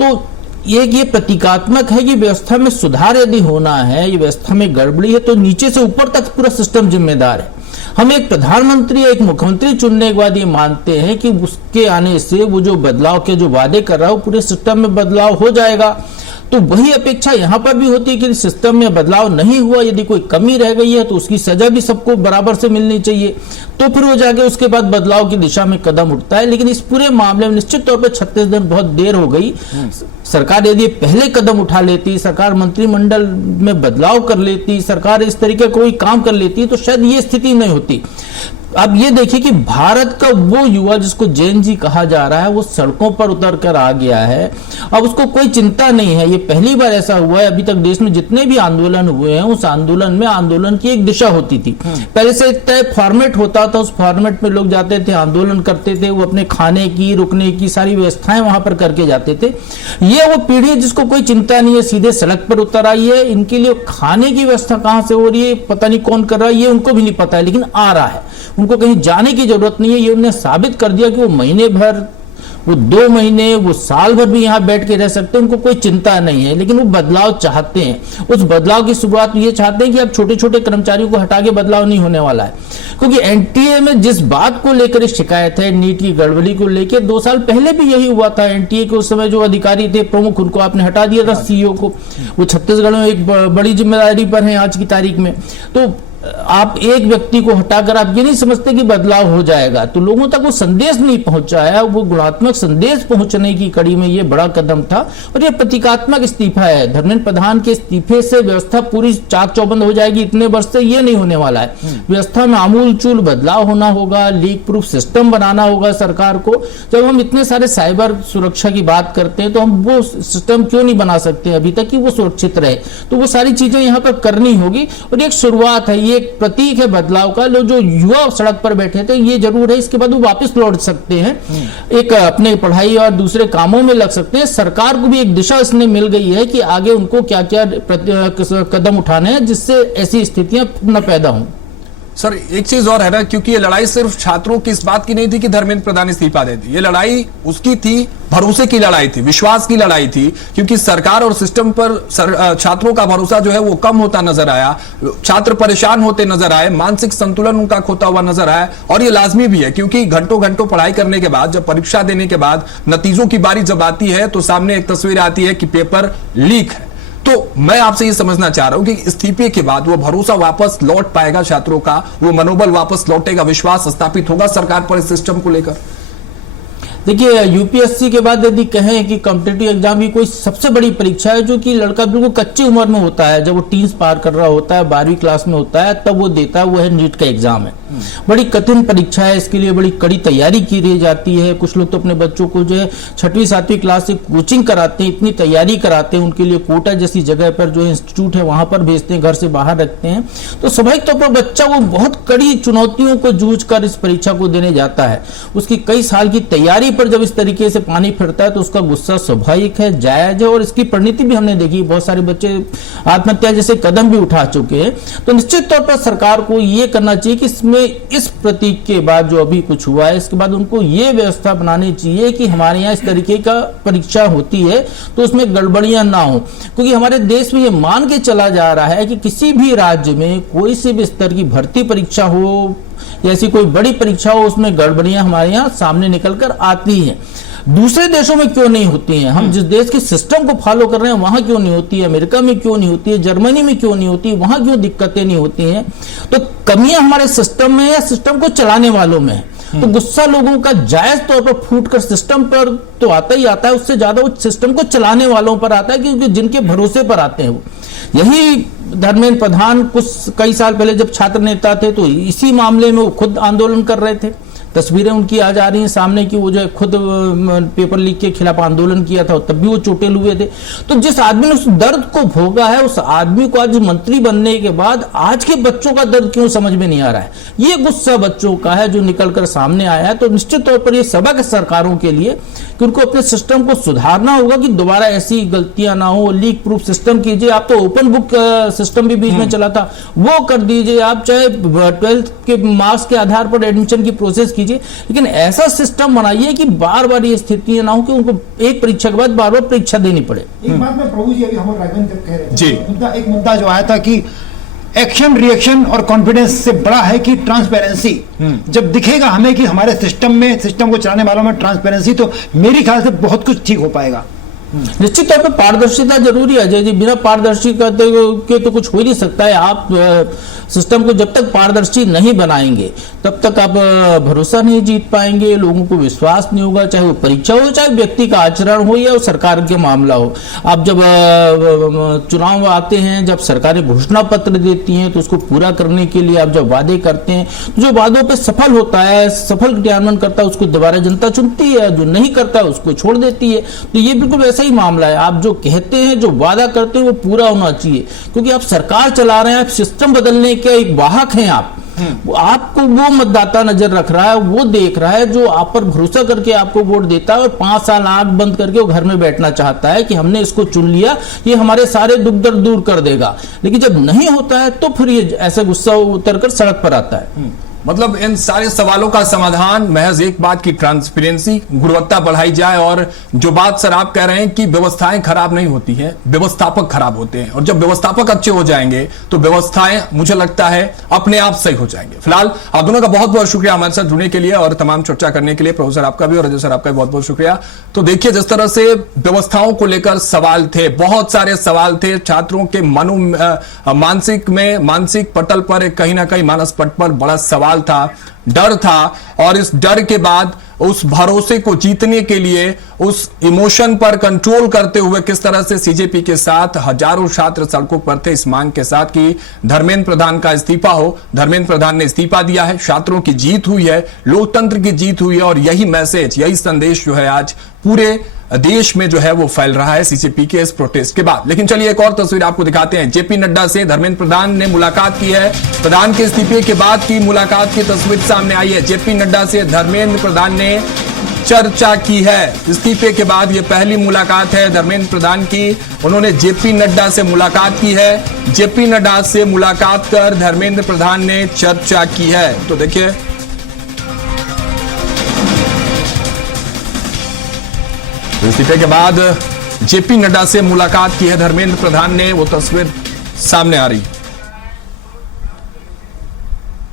तो ये प्रतीकात्मक है कि व्यवस्था में सुधार यदि होना है, ये व्यवस्था में गड़बड़ी है, तो नीचे से ऊपर तक पूरा सिस्टम जिम्मेदार है। हम एक प्रधानमंत्री एक मुख्यमंत्री चुनने के बाद ये मानते हैं कि उसके आने से वो जो बदलाव के जो वादे कर रहा है वो पूरे सिस्टम में बदलाव हो जाएगा। तो वही अपेक्षा यहां पर भी होती है कि सिस्टम में बदलाव नहीं हुआ, यदि कोई कमी रह गई है तो उसकी सजा भी सबको बराबर से मिलनी चाहिए, तो फिर वो जाके उसके बाद बदलाव की दिशा में कदम उठता है। लेकिन इस पूरे मामले में निश्चित तौर पर 36 दिन बहुत देर हो गई। सरकार यदि पहले कदम उठा लेती, सरकार मंत्रिमंडल में बदलाव कर लेती, सरकार इस तरीके का कोई काम कर लेती, तो शायद ये स्थिति नहीं होती। अब ये देखिए कि भारत का वो युवा जिसको जेन जी कहा जा रहा है वो सड़कों पर उतर कर आ गया है। अब उसको कोई चिंता नहीं है, ये पहली बार ऐसा हुआ है। अभी तक देश में जितने भी आंदोलन हुए हैं उस आंदोलन में आंदोलन की एक दिशा होती थी। पहले से एक तय फॉर्मेट होता था, उस फॉर्मेट में लोग जाते थे, आंदोलन करते थे, वो अपने खाने की रुकने की सारी व्यवस्थाएं वहां पर करके जाते थे। ये वो पीढ़ी जिसको कोई चिंता नहीं है, सीधे सड़क पर उतर आई है। इनके लिए खाने की व्यवस्था कहां से हो रही है पता नहीं, कौन कर रहा है ये उनको भी नहीं पता है, लेकिन आ रहा है। उनको कहीं जाने की जरूरत नहीं है। ये उन्हें साबित कर दिया कि वो महीने भर, वो 2 महीने, वो साल भर भी यहाँ बैठ के रह सकते हैं, उनको कोई चिंता नहीं है। लेकिन वो बदलाव चाहते हैं। उस बदलाव की शुरुआत ये चाहते हैं कि अब छोटे छोटे कर्मचारियों को हटा के बदलाव नहीं होने वाला है। क्योंकि एनटीए में जिस बात को लेकर शिकायत है, नीट की गड़बड़ी को लेकर, 2 साल पहले भी यही हुआ था। एनटीए के उस समय जो अधिकारी थे प्रमुख, उनको आपने हटा दिया था, सीईओ को। वो छत्तीसगढ़ में एक बड़ी जिम्मेदारी पर है आज की तारीख में। तो आप एक व्यक्ति को हटाकर आप ये नहीं समझते कि बदलाव हो जाएगा। तो लोगों तक वो संदेश नहीं पहुंचा है। वो गुणात्मक संदेश पहुंचने की कड़ी में ये बड़ा कदम था और ये प्रतीकात्मक इस्तीफा है। धर्मेंद्र प्रधान के इस्तीफे से व्यवस्था पूरी चाक चौबंद हो जाएगी, इतने वर्ष से ये नहीं होने वाला है। व्यवस्था में आमूलचूल बदलाव होना होगा, लीक प्रूफ सिस्टम बनाना होगा सरकार को। जब हम इतने सारे साइबर सुरक्षा की बात करते हैं तो हम वो सिस्टम क्यों नहीं बना सकते अभी तक कि वो सुरक्षित रहे। तो वो सारी चीजें यहाँ पर करनी होगी और एक शुरुआत है, ये एक प्रतीक है बदलाव का। लोग जो युवा सड़क पर बैठे थे ये जरूर है, इसके बाद वो वापस लौट सकते हैं, एक अपने पढ़ाई और दूसरे कामों में लग सकते हैं। सरकार को भी एक दिशा इसने मिल गई है कि आगे उनको क्या क्या कदम उठाने हैं जिससे ऐसी स्थितियां न पैदा हों। सर एक चीज और है ना, क्योंकि ये लड़ाई सिर्फ छात्रों की इस बात की नहीं थी कि धर्मेंद्र प्रधान इस्तीफा दे दी। ये लड़ाई उसकी थी, भरोसे की लड़ाई थी, विश्वास की लड़ाई थी। क्योंकि सरकार और सिस्टम पर छात्रों का भरोसा जो है वो कम होता नजर आया, छात्र परेशान होते नजर आए, मानसिक संतुलन उनका खोता हुआ नजर आया। और ये लाजमी भी है क्योंकि घंटों घंटों पढ़ाई करने के बाद, जब परीक्षा देने के बाद नतीजों की बारी जब आती है तो सामने एक तस्वीर आती है कि पेपर लीक है। तो मैं आपसे ये समझना चाह रहा हूं कि इस्तीफे के बाद वो भरोसा वापस लौट पाएगा छात्रों का, वो मनोबल वापस लौटेगा, विश्वास स्थापित होगा सरकार पर इस सिस्टम को लेकर? देखिए, यूपीएससी के बाद यदि कहें कि कॉम्पिटिटिव एग्जाम की कोई सबसे बड़ी परीक्षा है जो कि लड़का बिल्कुल कच्ची उम्र में होता है, जब वो टीन्स पार कर रहा होता है, 12वीं क्लास में होता है, तब वो देता है, वो है नीट का एग्जाम है। बड़ी कठिन परीक्षा है, इसके लिए बड़ी कड़ी तैयारी की जाती है। कुछ लोग तो अपने बच्चों को जो है 6वीं 7वीं क्लास से कोचिंग कराते हैं, इतनी तैयारी कराते हैं, उनके लिए कोटा जैसी जगह पर जो इंस्टीट्यूट है वहां पर भेजते हैं, घर से बाहर रखते हैं। तो स्वाभाविक तौर पर बच्चा वो बहुत कड़ी चुनौतियों को जूझ कर इस परीक्षा को देने जाता है। उसकी कई साल की तैयारी पर जब इस तरीके से पानी फिरता है तो उसका गुस्सा स्वाभाविक है, जायज है। और इसकी परिणति भी हमने देखी, बहुत सारे बच्चे आत्महत्या जैसे कदम भी उठा चुके हैं। तो निश्चित तौर पर सरकार को यह करना चाहिए कि इसमें इस प्रतीक के बाद जो अभी कुछ हुआ है इसके बाद उनको ये व्यवस्था बनानी चाहिए कि हमारे यहाँ इस तरीके का परीक्षा होती है तो उसमें गड़बड़ियां ना हो। क्योंकि हमारे देश में ये मान के चला जा रहा है कि किसी भी राज्य में कोई से भी स्तर की भर्ती परीक्षा हो या ऐसी कोई बड़ी परीक्षा हो, उसमें गड़बड़ियां हमारे यहाँ सामने निकल कर आती हैं। दूसरे देशों में क्यों नहीं होती हैं? हम जिस देश के सिस्टम को फॉलो कर रहे हैं वहां क्यों नहीं होती है? अमेरिका में क्यों नहीं होती है? जर्मनी में क्यों नहीं होती है? वहां क्यों दिक्कतें नहीं होती हैं? तो कमियां हमारे सिस्टम में या सिस्टम को चलाने वालों में है। तो गुस्सा लोगों का जायज तौर पर फूट कर सिस्टम पर तो आता ही आता है, उससे ज्यादा वो सिस्टम को चलाने वालों पर आता है, क्योंकि जिनके भरोसे पर आते हैं वो। यही धर्मेंद्र प्रधान कई साल पहले जब छात्र नेता थे तो इसी मामले में वो खुद आंदोलन कर रहे थे। तस्वीरें उनकी आ जा रही हैं सामने की, वो जो खुद पेपर लीक के खिलाफ आंदोलन किया था, तब भी वो चोटिल हुए थे। तो जिस आदमी ने उस दर्द को भोगा है, उस आदमी को आज मंत्री बनने के बाद आज के बच्चों का दर्द क्यों समझ में नहीं आ रहा है? ये गुस्सा बच्चों का है जो निकलकर सामने आया है। तो निश्चित तौर पर ये सबक है सरकारों के लिए कि उनको अपने सिस्टम को सुधारना होगा कि दोबारा ऐसी गलतियां ना हो। लीक प्रूफ सिस्टम कीजिए, आप तो ओपन बुक सिस्टम भी बीच में चला था, वो कर दीजिए। आप चाहे 12th के मार्क्स के आधार पर एडमिशन की प्रोसेस कीजिए, लेकिन ऐसा सिस्टम बनाइए कि बार बार ये स्थितियां ना हो कि उनको एक परीक्षा के बाद बार बार परीक्षा देनी पड़े। एक बात में प्रभु जी अभी हमारे राघवेंद्र कह रहे थे, जी एक मुद्दा जो आया था कि एक्शन रिएक्शन और कॉन्फिडेंस से बड़ा है कि ट्रांसपेरेंसी। जब दिखेगा हमें कि हमारे सिस्टम को चलाने वालों में ट्रांसपेरेंसी, तो मेरे ख्याल से बहुत कुछ ठीक हो पाएगा। निश्चित तौर पर पारदर्शिता जरूरी है अजय जी, बिना पारदर्शिता के तो कुछ हो ही नहीं सकता है। आप सिस्टम को जब तक पारदर्शी नहीं बनाएंगे तब तक आप भरोसा नहीं जीत पाएंगे, लोगों को विश्वास नहीं होगा, चाहे वो परीक्षा हो, चाहे व्यक्ति का आचरण हो या सरकार के मामला हो। आप जब चुनाव आते हैं, जब सरकारें घोषणा पत्र देती हैं तो उसको पूरा करने के लिए आप जब वादे करते हैं, तो जो वादों पे सफल होता है, सफल क्रियान्वयन करता है, उसको दोबारा जनता चुनती है, जो नहीं करता है उसको छोड़ देती है। तो ये बिल्कुल वैसा ही मामला है। आप जो कहते हैं, जो वादा करते हैं, वो पूरा होना चाहिए, क्योंकि आप सरकार चला रहे हैं, आप सिस्टम बदलने के एक वाहक हैं। आपको वो मतदाता नजर रख रहा है, वो देख रहा है जो आप पर भरोसा करके आपको वोट देता है और 5 साल आंख बंद करके वो घर में बैठना चाहता है कि हमने इसको चुन लिया, ये हमारे सारे दुख दर्द दूर कर देगा। लेकिन जब नहीं होता है तो फिर ये ऐसा गुस्सा उतर कर सड़क पर आता है। मतलब इन सारे सवालों का समाधान महज एक बात की ट्रांसपेरेंसी, गुणवत्ता बढ़ाई जाए। और जो बात सर आप कह रहे हैं कि व्यवस्थाएं खराब नहीं होती हैं, व्यवस्थापक खराब होते हैं, और जब व्यवस्थापक अच्छे हो जाएंगे तो व्यवस्थाएं मुझे लगता है अपने आप सही हो जाएंगे। फिलहाल आप दोनों का बहुत बहुत शुक्रिया हमारे साथ जुड़ने के लिए और तमाम चर्चा करने के लिए। प्रोफेसर आपका भी और अजय सर आपका भी बहुत बहुत शुक्रिया। तो देखिए, जिस तरह से व्यवस्थाओं को लेकर सवाल थे, बहुत सारे सवाल थे, छात्रों के मानसिक पटल पर कहीं ना कहीं मानस पट पर बड़ा सवाल था, डर था, और इस डर के बाद उस भरोसे को जीतने के लिए, उस इमोशन पर कंट्रोल करते हुए किस तरह से सीजेपी के साथ हजारों छात्र सड़कों पर थे इस मांग के साथ कि धर्मेंद्र प्रधान का इस्तीफा हो। धर्मेंद्र प्रधान ने इस्तीफा दिया है, छात्रों की जीत हुई है, लोकतंत्र की जीत हुई है, और यही मैसेज, यही संदेश जो है आज पूरे देश में जो है वो फैल रहा है सीजेपी के इस प्रोटेस्ट के बाद। लेकिन चलिए एक और तस्वीर आपको दिखाते हैं। जेपी नड्डा से धर्मेंद्र प्रधान ने मुलाकात की है। प्रधान के इस्तीफे के बाद की मुलाकात की तस्वीर सामने आई है। जेपी नड्डा से धर्मेंद्र प्रधान ने चर्चा की है। इस्तीफे के बाद ये पहली मुलाकात है धर्मेंद्र प्रधान की। उन्होंने जेपी नड्डा से मुलाकात की है। जेपी नड्डा से मुलाकात कर धर्मेंद्र प्रधान ने चर्चा की है। तो देखिए, इस्तीफे के बाद जेपी नड्डा से मुलाकात की है धर्मेंद्र प्रधान ने, वो तस्वीर सामने आ रही।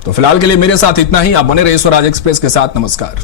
तो फिलहाल के लिए मेरे साथ इतना ही। आप बने रहिए स्वराज एक्सप्रेस के साथ। नमस्कार।